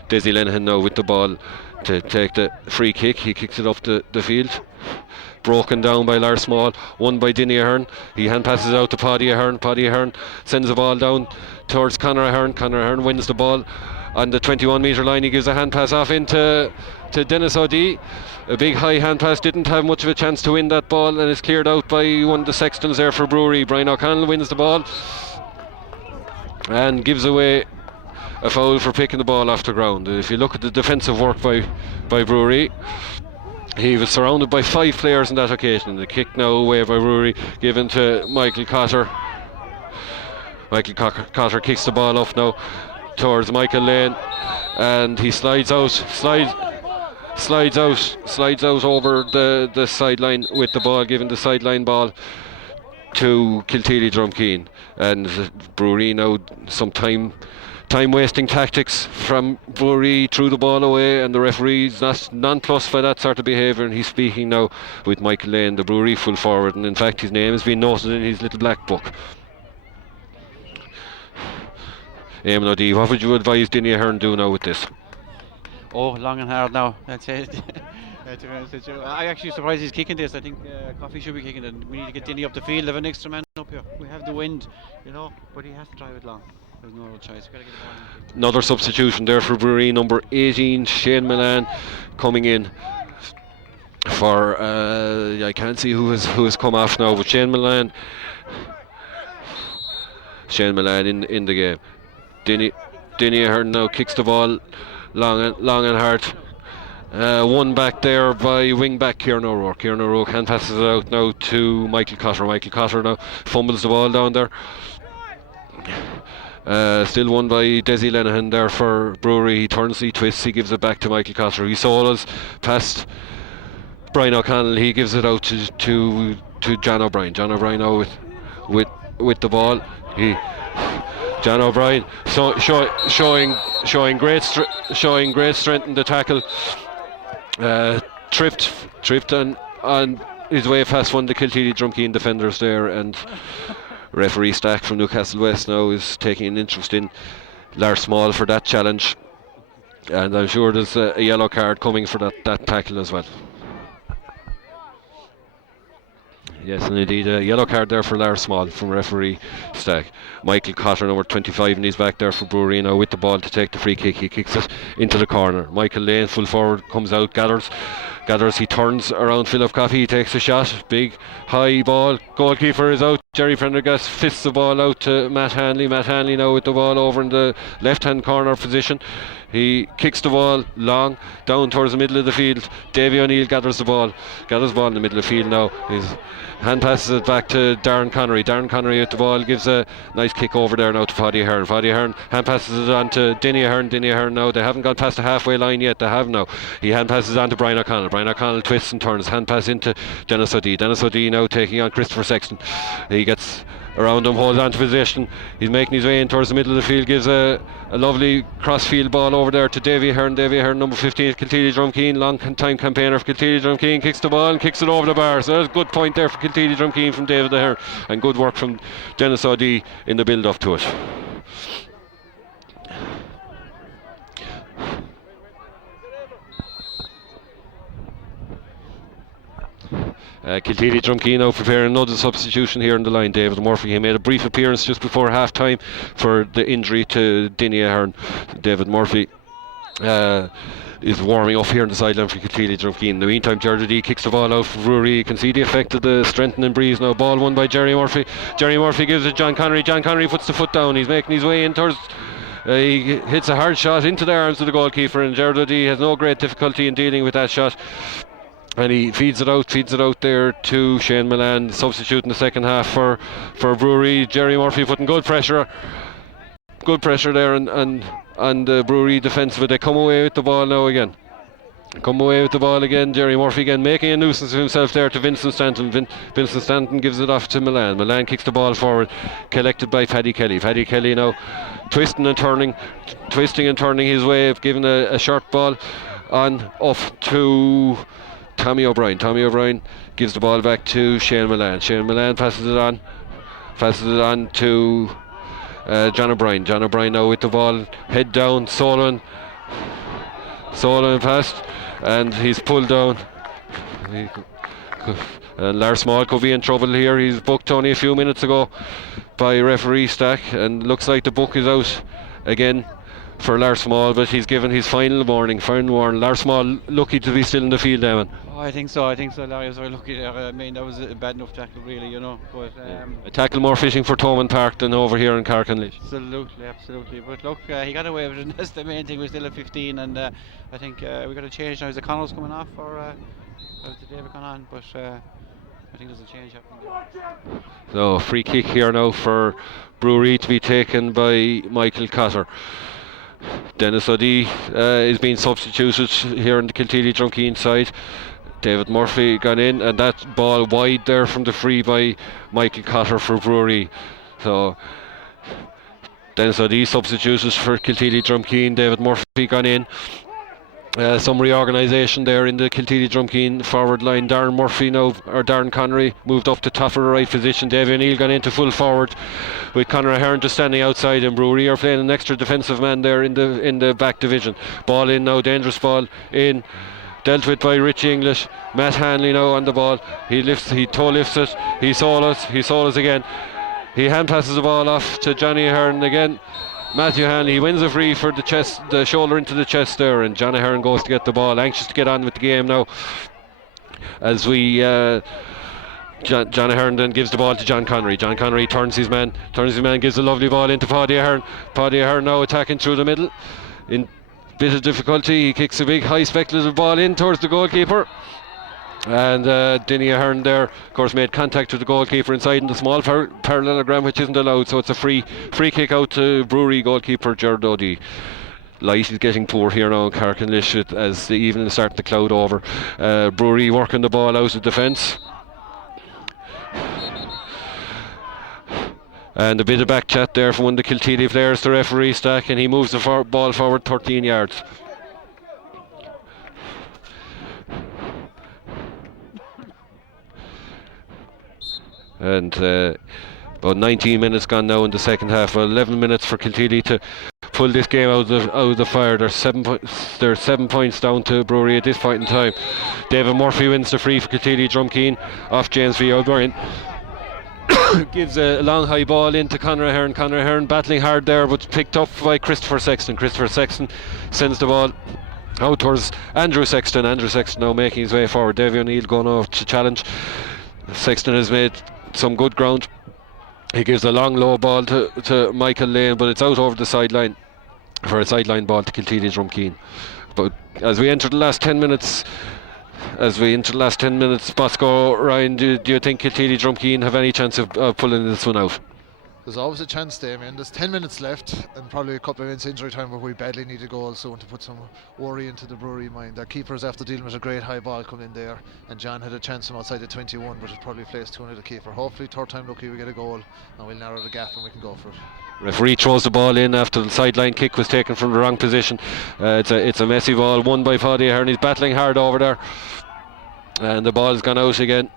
Desi Lenihan now with the ball to take the free kick. He kicks it up the field, broken down by Lars Small, won by Dinny Ahern. He hand passes out to Paddy Ahern. Paddy Ahern sends the ball down towards Conor Ahern. Conor Ahern wins the ball on the 21-metre line. He gives a hand pass off into Dennis O'Dea. A big high hand pass, didn't have much of a chance to win that ball, and it's cleared out by one of the sextons there for Bruree. Brian O'Connell wins the ball and gives away a foul for picking the ball off the ground. If you look at the defensive work by Bruree, he was surrounded by 5 players on that occasion. The kick now away by Bruree, given to Michael Cotter. Michael Cotter kicks the ball off now towards Michael Lane, and he slides out over the sideline with the ball, giving the sideline ball to Kilteely Dromkeen. And Bruree now, some time wasting tactics from Bruree, threw the ball away, and the referee's not nonplussed by that sort of behaviour, and he's speaking now with Michael Lane, the Bruree full forward, and in fact his name has been noted in his little black book. Eamon O'Dea, what would you advise Dinny Ahern do now with this? Oh, long and hard now, that's it. To be honest with you, I'm actually surprised he's kicking this. I think Coffey should be kicking it. We need to get Dinny up the field, have an extra man up here. We have the wind, but he has to drive it long. There's no other choice. We've got to get the ball in. Another substitution there for Bruree, number 18, Shane Milan, coming in for I can't see who has come off now, but Shane Milan in the game. Denny Ahern now kicks the ball long and hard. One back there by wing back Kieran O'Rourke. Kieran O'Rourke hand passes it out now to Michael Cotter. Michael Cotter now fumbles the ball down there. Still won by Desi Lenihan there for Bruree. He turns, he twists, he gives it back to Michael Cotter. He solos past Brian O'Connell. He gives it out to John O'Brien. John O'Brien now with the ball. John O'Brien showing great strength in the tackle. Tripped on his way past one of the Kilteely Dromkeen defenders there, and referee Stack from Newcastle West now is taking an interest in Lars Small for that challenge, and I'm sure there's a yellow card coming for that tackle as well. Yes, and indeed a yellow card there for Lars Small from referee Stack. Michael Cotter, number 25, and he's back there for Bruree now with the ball to take the free kick. He kicks it into the corner. Michael Lane, full forward, comes out, gathers, he turns around Philip Coffey, he takes a shot, big high ball, goalkeeper is out. Jerry Prendergast fists the ball out to Matt Hanley. Matt Hanley now with the ball over in the left hand corner position. He kicks the ball long down towards the middle of the field. Davy O'Neill gathers the ball in the middle of the field now. His hand passes it back to Darren Connery. Darren Connery with the ball gives a nice kick over there now to Paddy Ahern. Paddy Ahern hand passes it on to Denny Ahern. Denny Ahern now, they haven't gone past the halfway line yet, they have now. He hand passes on to Brian O'Connell. Brian O'Connell twists and turns, hand pass into Dennis O'Dea. Dennis O'Dea now taking on Christopher Sexton. He gets around him, holds on to position. He's making his way in towards the middle of the field, gives a lovely cross-field ball over there to Davy Ahern. Davy Ahern, number 15, Kilteely Dromkeen, long time campaigner for Kilteely Dromkeen, kicks the ball and kicks it over the bar. So that's a good point there for Kilteely Dromkeen from David Ahern, and good work from Dennis O'Dea in the build-up to it. Kilteely Dromkeen now preparing another substitution here on the line. David Murphy, he made a brief appearance just before half time for the injury to Denny Ahern. David Murphy is warming up here on the sideline for Kilteely Dromkeen. In the meantime, Gerard D kicks the ball out for Bruree. You can see the effect of the strengthening breeze now. Ball won by Jerry Murphy. Jerry Murphy gives it to John Connery. John Connery puts the foot down. He's making his way in towards he hits a hard shot into the arms of the goalkeeper, and Gerard D has no great difficulty in dealing with that shot. And he feeds it out there to Shane Milan, substitute in the second half for Bruree. Jerry Murphy putting good pressure there and the Bruree defence, but they come away with the ball now again. Jerry Murphy again making a nuisance of himself there to Vincent Stanton. Vincent Stanton gives it off to Milan. Milan kicks the ball forward, collected by Paddy Kelly. Paddy Kelly now twisting and turning his way, giving a short ball on up to Tommy O'Brien. Tommy O'Brien gives the ball back to Shane Milan. Shane Milan passes it on to John O'Brien. John O'Brien now with the ball, head down, soloing past, and he's pulled down. And Lars Small could be in trouble here. He's booked only a few minutes ago by referee Stack, and looks like the book is out again for Lars Small, but he's given his final warning. Lars Small lucky to be still in the field, Eamon. Oh, I think so, Larry was very lucky there. I mean, that was a bad enough tackle really, you know, but a tackle more fishing for Thomond Park than over here in Carcanlish. Absolutely, but look, he got away with it, and that's the main thing. We're still at 15, and I think we've got to change now. Is the Connell's coming off, or has the David gone on? But I think there's a change happening. So free kick here now for Bruree to be taken by Michael Cotter. Dennis O'Dea is being substituted here on the Kilteely Dromkeen side. David Murphy gone in, and that ball wide there from the free by Michael Cotter for Bruree. So Dennis O'Dea substituted for Kilteely Dromkeen. David Murphy gone in. Some reorganisation there in the Kilteely Dromkeen forward line. Darren Connery moved up to top of the right position. Davy O'Neill gone into full forward with Conor Ahern just standing outside, and Bruree are playing an extra defensive man there in the back division. Ball in now, dangerous ball in, dealt with by Richie English. Matt Hanley now on the ball. He toe lifts it. He solos again. He hand passes the ball off to Johnny Ahern again. Matthew Hanley wins a free for the shoulder into the chest there, and John Ahern goes to get the ball, anxious to get on with the game now. As we John Ahern then gives the ball to John Connery. John Connery turns his man, gives a lovely ball into Paddy Ahern. Paddy Ahern now attacking through the middle. In bit of difficulty, he kicks a big high speculative ball in towards the goalkeeper. And Denny Ahern there, of course, made contact with the goalkeeper inside in the small parallelogram, which isn't allowed. So it's a free kick out to Bruree goalkeeper Gerard O'Dea. Light is getting poor here now in Carricklish as the evening is starting to cloud over. Bruree working the ball out of defence. And a bit of back chat there from one of the Kilteely players to referee Stack, and he moves the ball forward 13 yards. And about 19 minutes gone now in the second half. Well, 11 minutes for Kilteely to pull this game out of the fire. They're 7 points down to Bruree at this point in time. David Murphy wins the free for Kilteely Dromkeen off James V. O'Brien. Gives a long high ball into Conor Ahern. Conor Ahern battling hard there, but picked up by Christopher Sexton. Christopher Sexton sends the ball out towards Andrew Sexton. Andrew Sexton now making his way forward. Davy O'Neill going off to challenge. Sexton has made some good ground. He gives a long low ball to Michael Lane, but it's out over the sideline for a sideline ball to Kilteely Dromkeen. But as we enter the last 10 minutes, Bosco, Ryan, do you think Kilteely Dromkeen have any chance of pulling this one out? There's always a chance, Damien. There's 10 minutes left and probably a couple of minutes injury time where we badly need a goal soon to put some worry into the Bruree mind. Their keepers, after dealing with a great high ball, come in there, and John had a chance from outside the 21, but it probably placed 2 under the keeper. Hopefully third time lucky we get a goal and we'll narrow the gap and we can go for it. Referee throws the ball in after the sideline kick was taken from the wrong position. It's a messy ball won by Paddy Ahern. He's battling hard over there, and the ball's gone out again.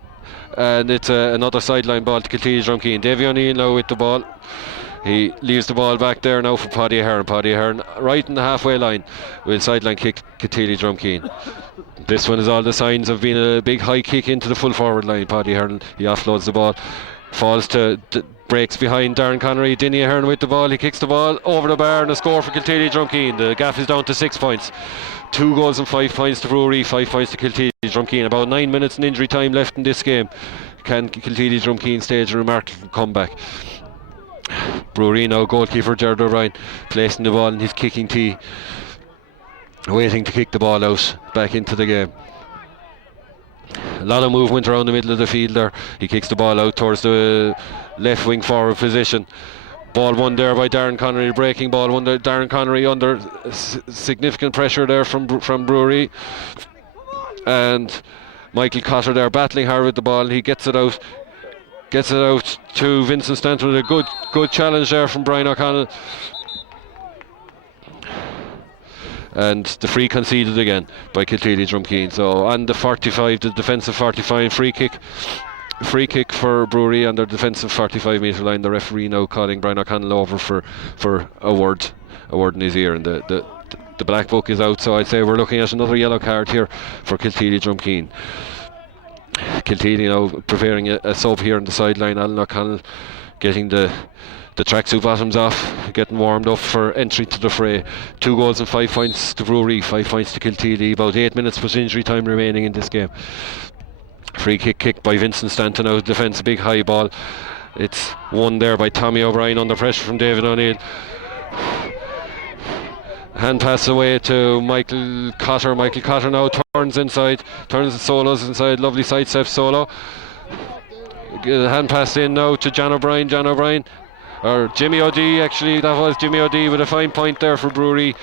And it's another sideline ball to Kilteely Dromkeen. Davy O'Neill now with the ball. He leaves the ball back there now for Paddy Ahern. Paddy Ahern right in the halfway line will sideline kick Kilteely Dromkeen. This one is all the signs of being a big high kick into the full forward line. Paddy Ahern, he offloads the ball, falls to breaks behind Darren Connery. Denny Ahern with the ball. He kicks the ball over the bar and a score for Kilteely Dromkeen. The gap is down to 6 points. 2 goals and 5 points to Bruree, 5 points to Kilteely Dromkeen. About 9 minutes in injury time left in this game. Can Kilteely Dromkeen stage a remarkable comeback? Bruree now, goalkeeper Gerard O'Brien placing the ball in his kicking tee, waiting to kick the ball out back into the game. A lot of movement around the middle of the field there. He kicks the ball out towards the left wing forward position. Ball won there by Darren Connery, breaking ball won there. Darren Connery under significant pressure there from Bruree, and Michael Cotter there battling hard with the ball. He gets it out to Vincent Stanton with a good challenge there from Brian O'Connell, and the free conceded again by Kilteely Dromkeen. So on the 45, the defensive 45, free kick for Bruree on their defensive 45 metre line. The referee now calling Brian O'Connell over for a word in his ear, and the black book is out. So I'd say we're looking at another yellow card here for Kilteely Dromkeen. Kilteely now preparing a sub here on the sideline. Alan O'Connell getting the tracksuit bottoms off, getting warmed up for entry to the fray. 2 goals and 5 points to Bruree, 5 points to Kilteely. About 8 minutes plus injury time remaining in this game. Free kick by Vincent Stanton out of defence, a big high ball. It's won there by Tommy O'Brien under pressure from David O'Neill. Hand pass away to Michael Cotter. Michael Cotter now turns solos inside. Lovely sidestep solo. Hand pass in now to John O'Brien. Or Jimmy O'Dea, actually, that was Jimmy O'Dea with a fine point there for Bruree.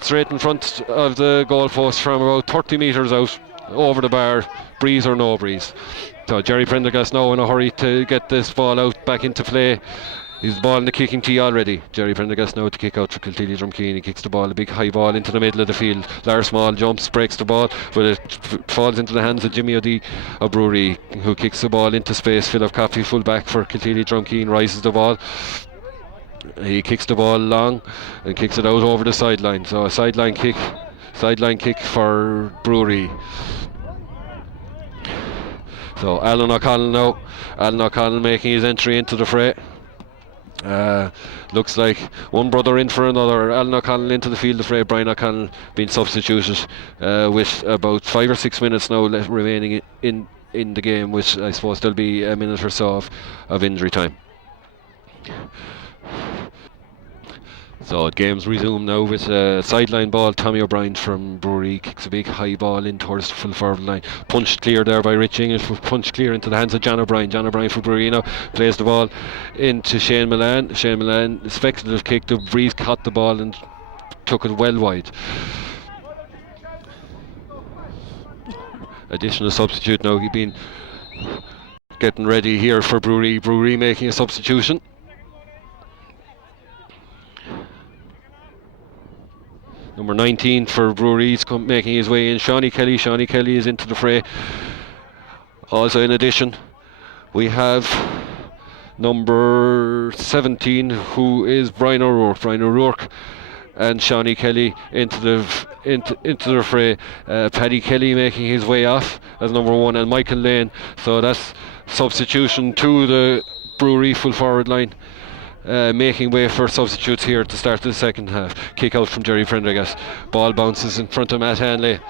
Straight in front of the goalpost from about 30 metres out, over the bar, breeze or no breeze. So Jerry Prendergast now in a hurry to get this ball out back into play. He's the ball in the kicking tee already. Jerry Prendergast now to kick out for Kilteely Dromkeen. He kicks the ball, a big high ball into the middle of the field. Lars Small jumps, breaks the ball, but it falls into the hands of Jimmy O'Dea of Bruree, who kicks the ball into space. Philip Coffey, full back for Kilteely Dromkeen, rises the ball. He kicks the ball long and kicks it out over the sideline. So a sideline kick for Bruree. So Alan O'Connell making his entry into the fray. Looks like one brother in for another. Alan O'Connell into the field afraid. Brian O'Connell being substituted with about 5 or 6 minutes now remaining in the game, which I suppose there'll be a minute or so of injury time. So games resume now with a sideline ball. Tommy O'Brien from Bruree kicks a big high ball in towards the full forward line. Punched clear there by Rich English. Punched clear into the hands of John O'Brien. John O'Brien for Bruree now plays the ball into Shane Milan. Shane Milan, speculative kick. The Breeze caught the ball and took it well wide. Additional substitute now. He's been getting ready here for Bruree. Bruree making a substitution. Number 19 for Brewery's making his way in. Shawnee Kelly. Shawnee Kelly is into the fray. Also in addition, we have number 17, who is Brian O'Rourke. Brian O'Rourke and Shawnee Kelly into the fray. Paddy Kelly making his way off as number 1, and Michael Lane. So that's substitution to the Bruree full forward line. Making way for substitutes here at the start of the second half. Kick out from Jerry Prendergast. Ball bounces in front of Matt Hanley.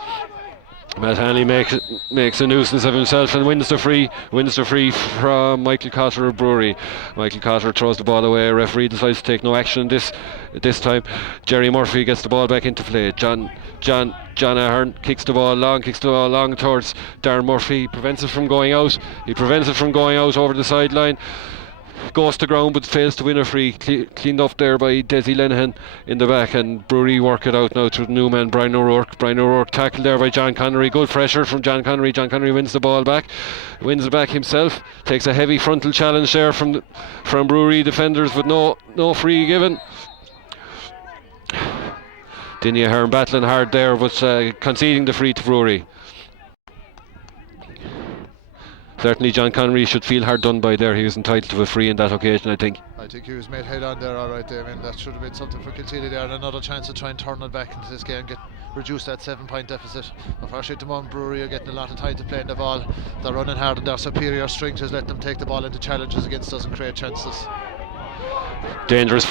Matt Hanley makes a nuisance of himself and wins the free from Michael Cotter of Bruree. Michael Cotter throws the ball away. Referee decides to take no action this time. Jerry Murphy gets the ball back into play. John Ahern kicks the ball long towards Darren Murphy. He prevents it from going out over the sideline. Goes to ground but fails to win a free. Cleaned up there by Desi Lenihan in the back, and Bruree work it out now to the new man Brian O'Rourke. Brian O'Rourke tackled there by John Connery. Good pressure from John Connery. John Connery wins the ball back. Wins it back himself. Takes a heavy frontal challenge there from Bruree defenders, but no free given. Dinny Ahern battling hard there, but conceding the free to Bruree. Certainly John Connery should feel hard done by there. He was entitled to a free in that occasion, I think. I think he was made head on there, alright, Damien. That should have been something for Kilteely there, and another chance to try and turn it back into this game, reduce that 7-point deficit. Unfortunately, at the moment, Bruree are getting a lot of time to play in the ball. They're running hard, and their superior strength has let them take the ball into challenges against us and create chances. Dangerous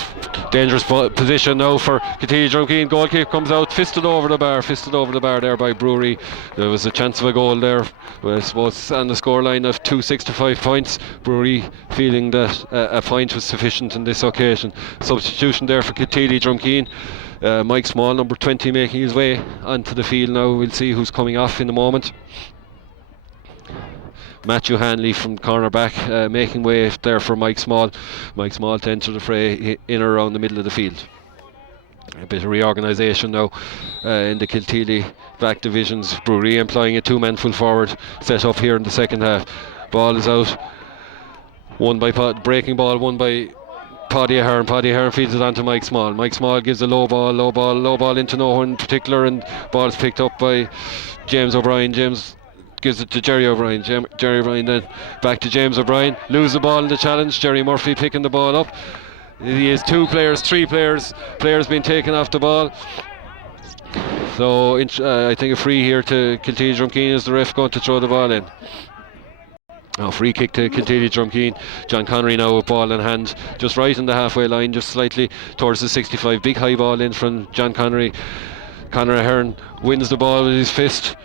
position now for Kilteely Dromkeen. Goal kick comes out, fisted over the bar there by Bruree. There was a chance of a goal there, I suppose, on the scoreline of 2-6 to 5 points. Bruree feeling that a point was sufficient in this occasion. Substitution there for Kilteely Dromkeen. Mike Small, number 20, making his way onto the field now. We'll see who's coming off in a moment. Matthew Hanley from cornerback making way there for Mike Small. Mike Small to enter the fray in or around the middle of the field. A bit of reorganisation now in the Kilteely back divisions. Bruree employing a 2-man full forward set up here in the second half. Ball is out. Breaking ball won by Paddy Ahern. Paddy Ahern feeds it on to Mike Small. Mike Small gives a low ball into no one in particular, and ball is picked up by James O'Brien. James gives it to Jerry O'Brien. Jerry O'Brien then back to James O'Brien. Lose the ball in the challenge. Jerry Murphy picking the ball up. He has 2 players, 3 players being taken off the ball. So I think a free here to Kilteely Dromkeen. Is the ref going to throw the ball in? Free kick to Kilteely Dromkeen. John Connery now with ball in hand, just right in the halfway line, just slightly towards the 65. Big high ball in from John Connery. Conor Ahern wins the ball with his fist.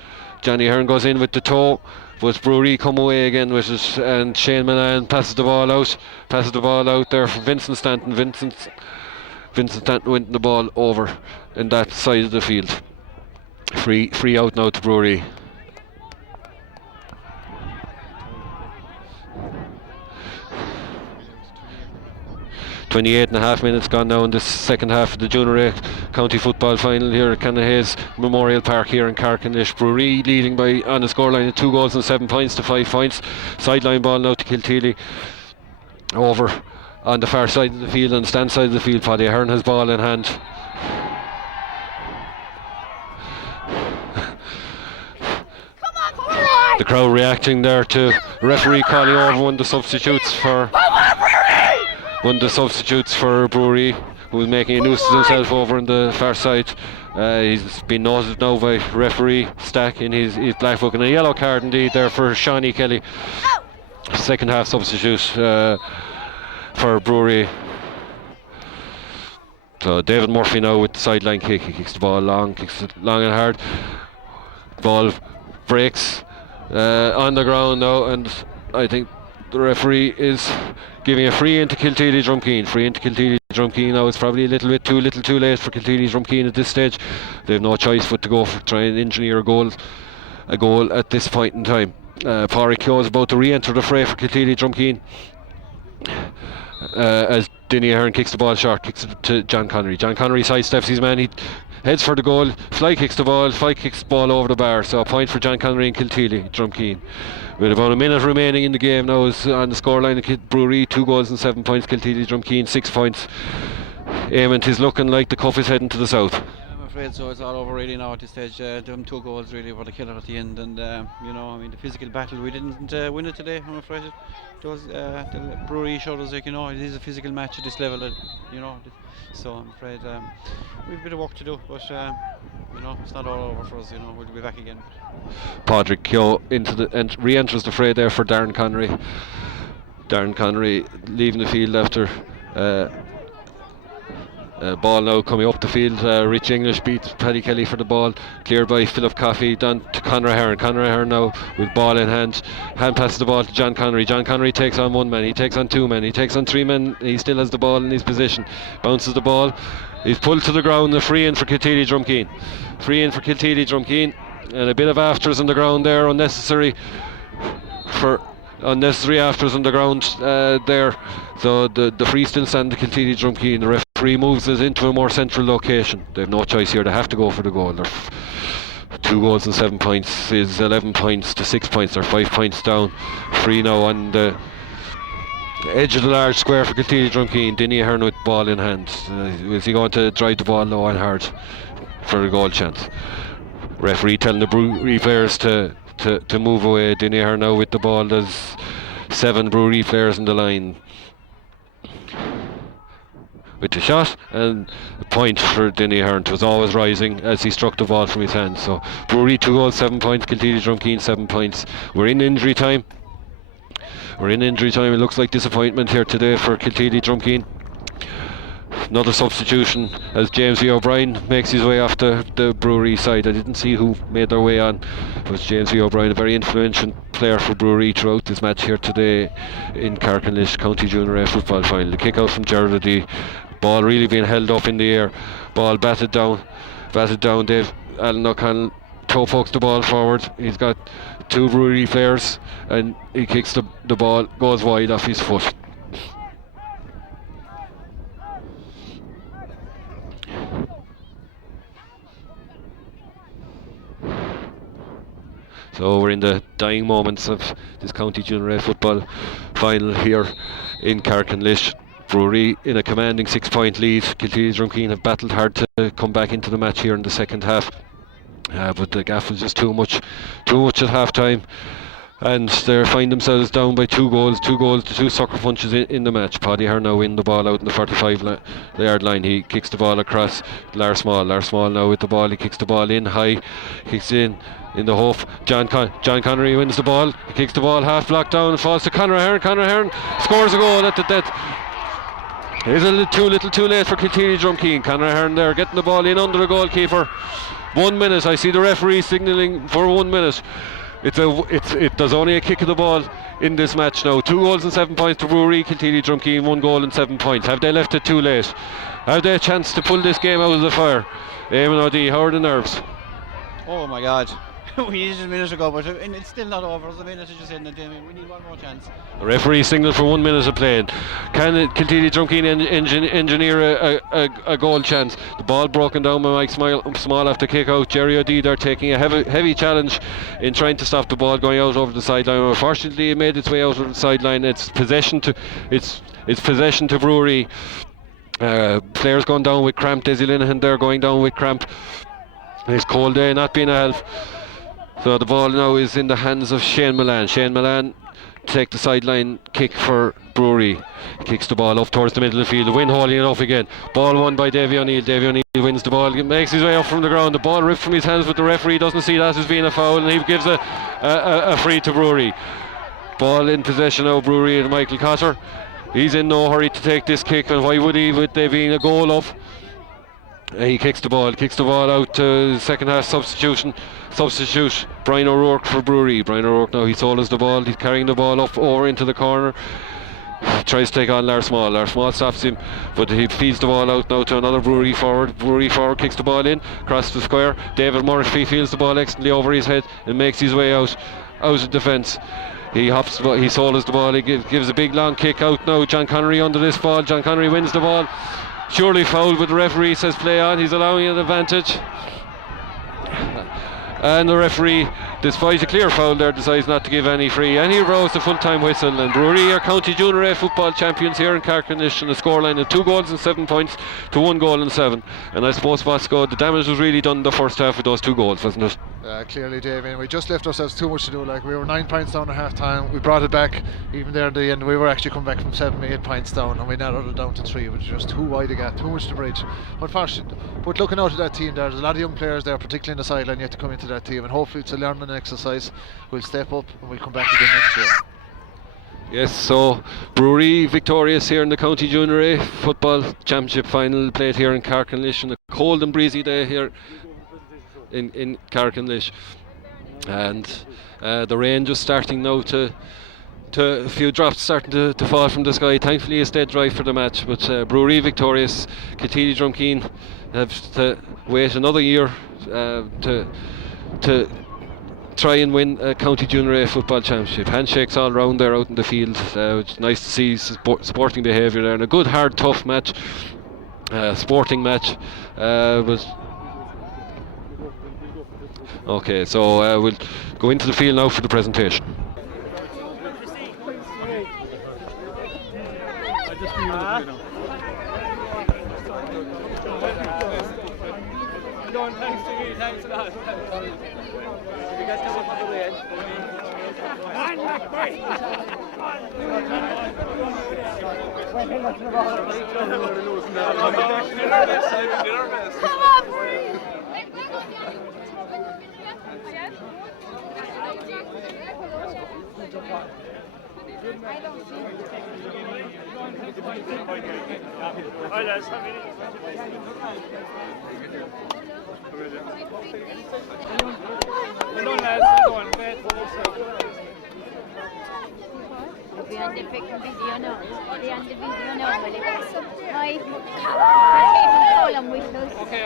Johnny Ahern goes in with the toe, but Bruree come away again with it, and Shane Milan passes the ball out there for Vincent Stanton. Vincent Stanton winning the ball over in that side of the field. Free out now to Bruree. 28.5 minutes gone now in this second half of the Junior A County Football Final here at Canahays Memorial Park here in Carcanish. Bruree leading by on the scoreline of 2 goals and 7 points to 5 points. Sideline ball now to Kilteely. Over on the far side of the field, on the stand side of the field. Paddy Ahern has ball in hand. The crowd reacting there to referee calling over one of the substitutes for Bruree, who was making a nuisance himself over on the far side. He's been noted now by referee Stack in his black book, and a yellow card indeed there for Shawnee Kelly. Second half substitute for Bruree. So David Murphy now with the sideline kick. He kicks the ball long, kicks it long and hard. Ball breaks on the ground now, and I think the referee is giving a free into Kilteely Dromkeen. Free into Kilteely Dromkeen now. It's probably a little too late for Kilteely Dromkeen at this stage. They have no choice but to go for try and engineer a goal at this point in time. Pádraig Keogh is about to re-enter the fray for Kilteely Dromkeen. As Dinny Ahern kicks the ball short, kicks it to John Connery. John Connery sidesteps his man, he heads for the goal. Fly kicks the ball over the bar. So a point for John Connery and Kilteely Dromkeen. With about a minute remaining in the game now, is on the scoreline of Bruree, 2 goals and 7 points. Kilteely Dromkeen 6 points. Eamon is looking like the cup is heading to the south. I'm afraid so. It's all over really now at this stage. Them 2 goals really were the killer at the end, and the physical battle, we didn't win it today. I'm afraid the Bruree showed us, it is a physical match at this level, so I'm afraid we've a bit of work to do, but it's not all over for us. We'll be back again. Pádraig Keogh re-enters the fray there for Darren Connery. Darren Connery leaving the field after ball now coming up the field. Rich English beats Paddy Kelly for the ball, cleared by Philip Coffey, down to Conor Ahern. Conor Ahern now with ball in hand passes the ball to John Connery. John Connery takes on 1 man, he takes on 2 men, he takes on 3 men. He still has the ball in his position, bounces the ball, he's pulled to the ground. A free in for Kilteely Dromkeen. And a bit of afters on the ground there, unnecessary afters on the ground there. So the free still stand to Kilteely Dromkeen. The referee moves it into a more central location. They have no choice here, they have to go for the goal. They're 2 goals and 7 points is 11 points to 6 points. They're 5 points down. Free now on the edge of the large square for Kilteely Dromkeen. Dinny Ahern with ball in hand. Is he going to drive the ball low and hard for a goal chance? Referee telling the Bruree players to move away. Dinny Ahern now with the ball. There's 7 Bruree players in the line with the shot, and the point for Dinny Ahern was always rising as he struck the ball from his hands. So Bruree 2 goals, 7 points. Kilteely Dromkeen 7 points. We're in injury time. It looks like disappointment here today for Kilteely Dromkeen. Another substitution as James V. O'Brien makes his way off the Bruree side. I didn't see who made their way on. It was James V. O'Brien, a very influential player for Bruree throughout this match here today in Carricklish County Junior A football final. The kick out from Gerard D. Ball really being held up in the air. Ball batted down. Dave Alan O'Connell toe pokes the ball forward. He's got 2 Bruree players and he kicks the ball, goes wide off his foot. So we're in the dying moments of this County Junior A football final here in Carricklish. Bruree in a commanding 6-point lead. Kilteely Dromkeen have battled hard to come back into the match here in the second half, but the gaff was just too much at half time, and they find themselves down by 2 goals to 2 sucker punches in the match. Paddy Ahern now in the ball out in the 45-yard line. He kicks the ball across Lars Small now with the ball. He kicks the ball in high, kicks in the hope. John Connery wins the ball. He kicks the ball half block down and falls to Conor Ahern. Conor Ahern scores a goal at the death. It's a little too late for Kilteely Dromkeen. Conor Ahern there getting the ball in under the goalkeeper. 1 minute. I see the referee signalling for 1 minute. There's only a kick of the ball in this match now. 2 goals and 7 points to Bruree. Kilteely Dromkeen 1 goal and 7 points. Have they left it too late? Have they a chance to pull this game out of the fire? Eamon O'D, how are the nerves? Oh my God. We needed a minute ago, but it's still not over. There's a minute to just end it. We need 1 more chance. The referee signalled for 1 minute of play. Can Kilteely Dromkeen engineer a goal chance? The ball broken down by Mike Small after kick out. Jerry O'D there taking a heavy challenge in trying to stop the ball going out over the sideline. Unfortunately, it made its way out of the sideline. It's possession to Bruree. Players going down with cramp. Desi Linehan there going down with cramp. It's cold day, not being a help. So the ball now is in the hands of Shane Milan. Shane Milan take the sideline kick for Bruree. He kicks the ball up towards the middle of the field. The wind holding it off again. Ball won by Davy O'Neill. Davy O'Neill wins the ball. Makes his way up from the ground. The ball ripped from his hands, but the referee doesn't see that as being a foul, and he gives a free to Bruree. Ball in possession now, Bruree and Michael Cotter. He's in no hurry to take this kick, and why would he, with there being a goal up? He kicks the ball out to second half substitute Brian O'Rourke for Bruree. Brian O'Rourke now, he solos the ball, he's carrying the ball up over into the corner. Tries to take on Lars Small. Lars Small stops him, but he feeds the ball out now to another Bruree forward. Bruree forward kicks the ball in, across the square. David Murphy feels the ball excellently over his head and makes his way out of defence. He hops, he solos the ball, he gives a big long kick out now. John Connery under this ball. John Connery wins the ball. Surely fouled, but the referee says play on. He's allowing an advantage. And the referee, despite a clear foul there, decides not to give any free, and he blows the full-time whistle. And Bruree are County Junior A football champions here in Carcanish on a scoreline of 2 goals and 7 points to 1 goal and 7. And I suppose, Bosco, the damage was really done in the first half with those 2 goals, wasn't it? Clearly, Damien, we just left ourselves too much to do. Like, we were 9 points down at half time, we brought it back. Even there at the end, we were actually coming back from 7-8 points down, and we narrowed it down to 3, which was just too wide a gap, too much to bridge, unfortunately. But looking out at that team there, there's a lot of young players there, particularly in the sideline, yet to come into that team, and hopefully it's a learning exercise. We'll step up and we'll come back again next year. Yes, so Bruree victorious here in the County Junior A Football Championship final, played here in Carcanish on a cold and breezy day here in Carcanish. And the rain just starting now to a few drops starting to fall from the sky. Thankfully it stayed dry for the match, but Bruree victorious. Kilteely Dromkeen have to wait another year to try and win a County Junior A Football Championship. Handshakes all round there out in the field. It's nice to see sporting behaviour there, and a good, hard, tough match, sporting match. Okay, so we'll go into the field now for the presentation. Thanks a lot. Be on the video now. Be on the video now. Hi. Come on. Call them with us. Okay.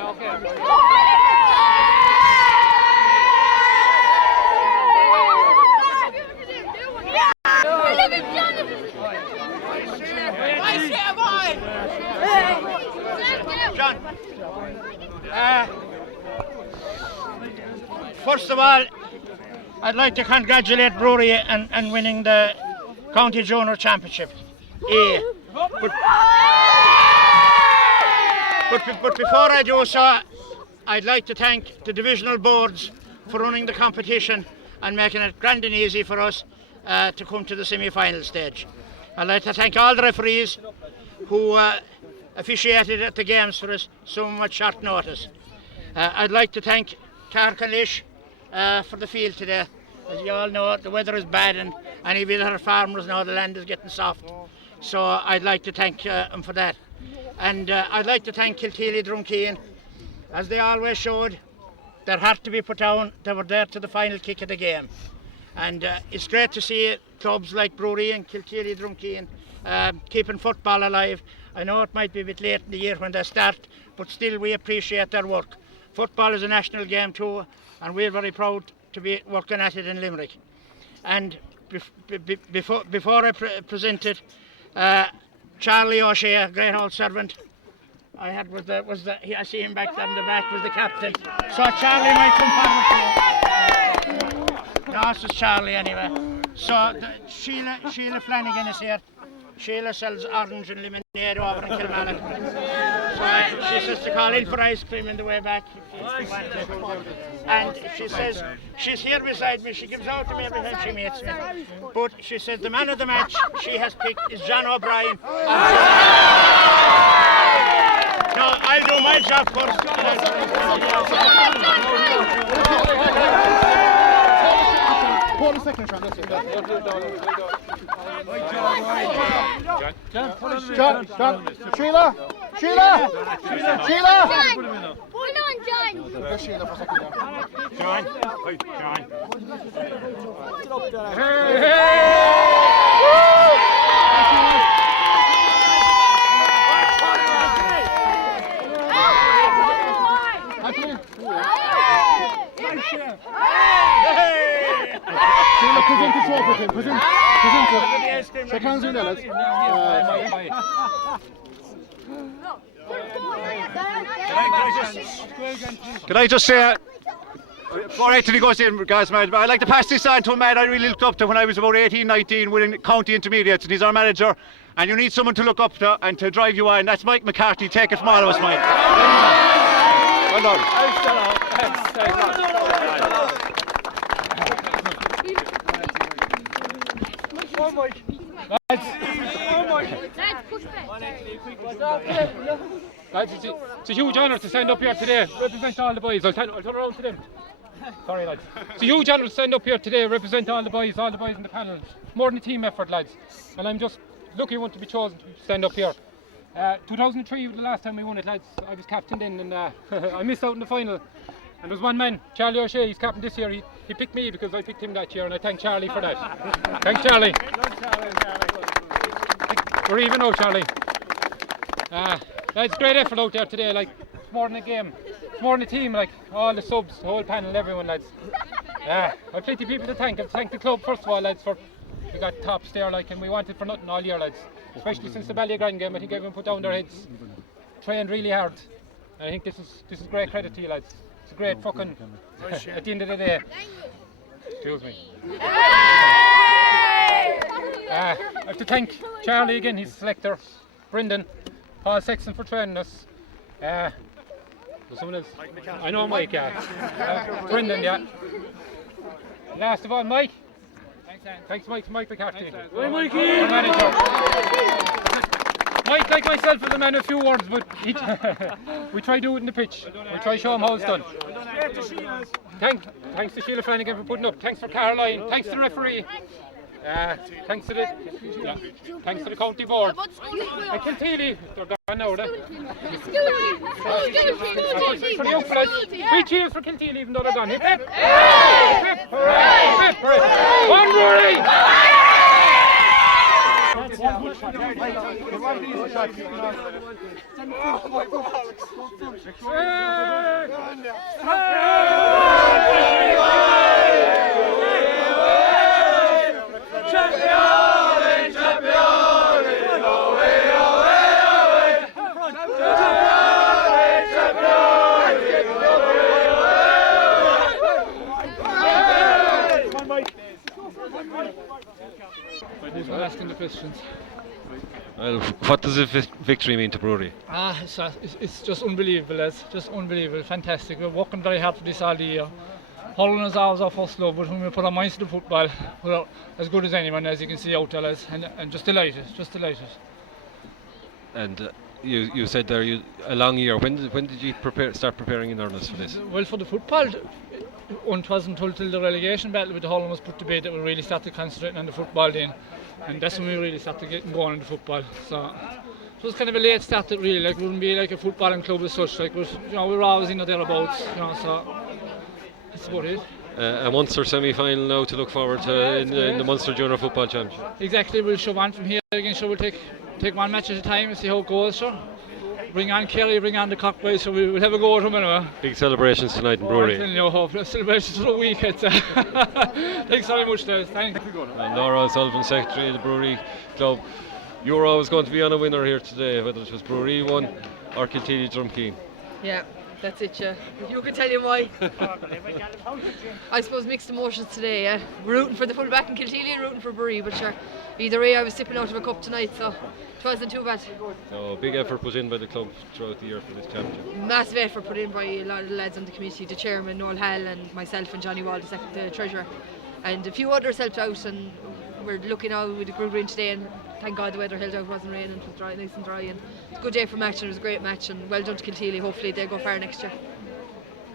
John, first of all, I'd like to congratulate Bruree on winning the County Junior Championship. But before I do so, I'd like to thank the divisional boards for running the competition and making it grand and easy for us to come to the semi-final stage. I'd like to thank all the referees who officiated at the games for us so much short notice. I'd like to thank Carcanish for the field today. As you all know, the weather is bad, and any of our farmers know the land is getting soft. So I'd like to thank them for that. And I'd like to thank Kilteely Dromkeen. As they always showed, their heart to be put down. They were there to the final kick of the game. And it's great to see clubs like Bruree and Kilteely Dromkeen keeping football alive. I know it might be a bit late in the year when they start, but still we appreciate their work. Football is a national game too, and we're very proud to be working at it in Limerick. And before I present it, Charlie O'Shea, a great old servant I had, I see him back there in the back, was the captain. So Charlie might come forward. No, this is Charlie anyway. So Sheila Flanagan is here. Sheila sells orange and lemonade over in Kilmallock. So she says to call in for ice cream on the way back if you want to. And she says, she's here beside me, she gives out to me every time she meets me. But she says the man of the match she has picked is John O'Brien. No, I'll do my job first. Hold a second, Sean. John. Sheila. Sheila! Sheila! Hold on, John. There's Sheila for a second. John. John. Sheila, present the trophy to him. Present it. Shake hands with him, lads. Can I just say, before Anthony goes in, guys, man, I'd like to pass this on to a man I really looked up to when I was about 18, 19, winning county intermediates, and he's our manager. And you need someone to look up to and to drive you on. That's Mike McCarthy. Take it from all of us, Mike. Well done. Lads, it's a huge honour to stand up here today, represent all the boys. I'll turn around to them. Sorry, lads. It's a huge honour to stand up here today, represent all the boys in the panel. More than a team effort, lads. And I'm just lucky one to be chosen to stand up here. 2003 was the last time we won it, lads. I was captain then, and I missed out in the final. And there's one man, Charlie O'Shea, he's captain this year. He picked me because I picked him that year, and I thank Charlie for that. Thanks, Charlie. We're even now, Charlie. It's great effort out there today. Like, it's more than a game, it's more than a team. Like all the subs, the whole panel, everyone, lads. I've plenty of people to thank. I've thanked the club first of all, lads, for we got tops there, like, and we wanted for nothing all year, lads. Especially since the Ballygrand game, I think everyone put down their heads, trained really hard. And I think this is great credit to you, lads. It's a great fucking. At the end of the day. Excuse me. I have to thank Charlie again, his selector, Brendan, Paul Sexton for training us. There's someone else. I know Mike, yeah. Brendan, yeah. Last of all, Mike. Thanks, Mike McCarthy. Hi, Mikey. Manager. Mike, like myself, is a man of few words, but we try to do it in the pitch. We try to show him how it's done. Thanks to Sheila Flanagan for putting up. Thanks for Caroline. Thanks to the referee. Thanks to the county board. And Kilteely, they're gone now, for the young fellas. 3 cheers for Kilteely, even though they're gone. Hip hip! Hip hip! Hooray! Hip hooray! One Bruree! Asking the questions. Well, what does a victory mean to Bruree? It's just unbelievable, lads. Just unbelievable, fantastic. We're working very hard for this all the year. Hurling is always our first love, but when we put our minds to the football, we're as good as anyone, as you can see out there, lads. And just delighted, And you said there a long year. When did you start preparing in earnest for this? Well, for the football, it wasn't until the relegation battle with the hurling was put to bed that we really started concentrating on the football then. And that's when we really started getting going on the football. So it was kind of a late start, really. Like, it wouldn't be like a footballing club as such. Like, we were always in or thereabouts. So that's about it. A Munster semi-final now to look forward to in the Munster Junior Football Championship. Exactly, we'll show on from here again. Sure, we'll take one match at a time and see how it goes. Sure. Bring on Kerry, bring on the Cockboys, so we'll have a go at them anyway. Big celebrations tonight in Bruree. Celebrations for the week. Thanks very much, guys. Thanks. And Laura Sullivan, Secretary of the Bruree Club. You were always going to be on a winner here today, whether it was Bruree 1 or Kilteely Dromkeen. Yeah, that's it, yeah. You can tell you why. I suppose mixed emotions today, yeah. Rooting for the full back in Kilteely and rooting for Bruree, but sure, either way I was sipping out of a cup tonight, so it wasn't too bad. So big effort put in by the club throughout the year for this championship. Massive effort put in by a lot of the lads on the committee, the chairman, Noel Hall, and myself and Johnny Wall, the treasurer, and a few others helped out, and we're looking out with the group in today, and thank God the weather held out, it wasn't raining, it was dry, nice and dry, and it's a good day for match, and it was a great match, and well done to Kilteely. Hopefully they go far next year.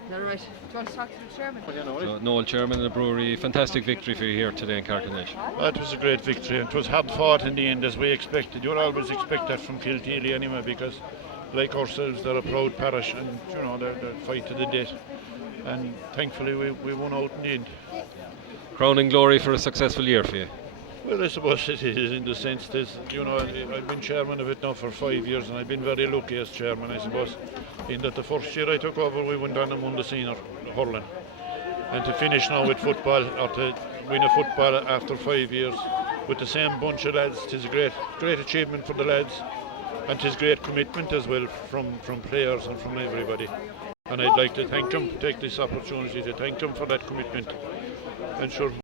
Is that alright? Do you want to talk to the chairman? So, Noel, chairman of the Bruree, fantastic victory for you here today in Carcanesh. It was a great victory, and it was hard fought in the end as we expected. You'd always expect that from Kilteely anyway, because like ourselves, they're a proud parish, and you know they're fight to the death. And thankfully we won out in the end. Crowning glory for a successful year for you. Well, I suppose it is, in the sense that, you know, I've been chairman of it now for 5 years, and I've been very lucky as chairman, I suppose, in that the first year I took over we went on and won the senior hurling. And to finish now with football, or to win a football after 5 years with the same bunch of lads, it is a great achievement for the lads, and it is great commitment as well from players and from everybody. And I'd like to thank them, take this opportunity to thank them for that commitment. And sure,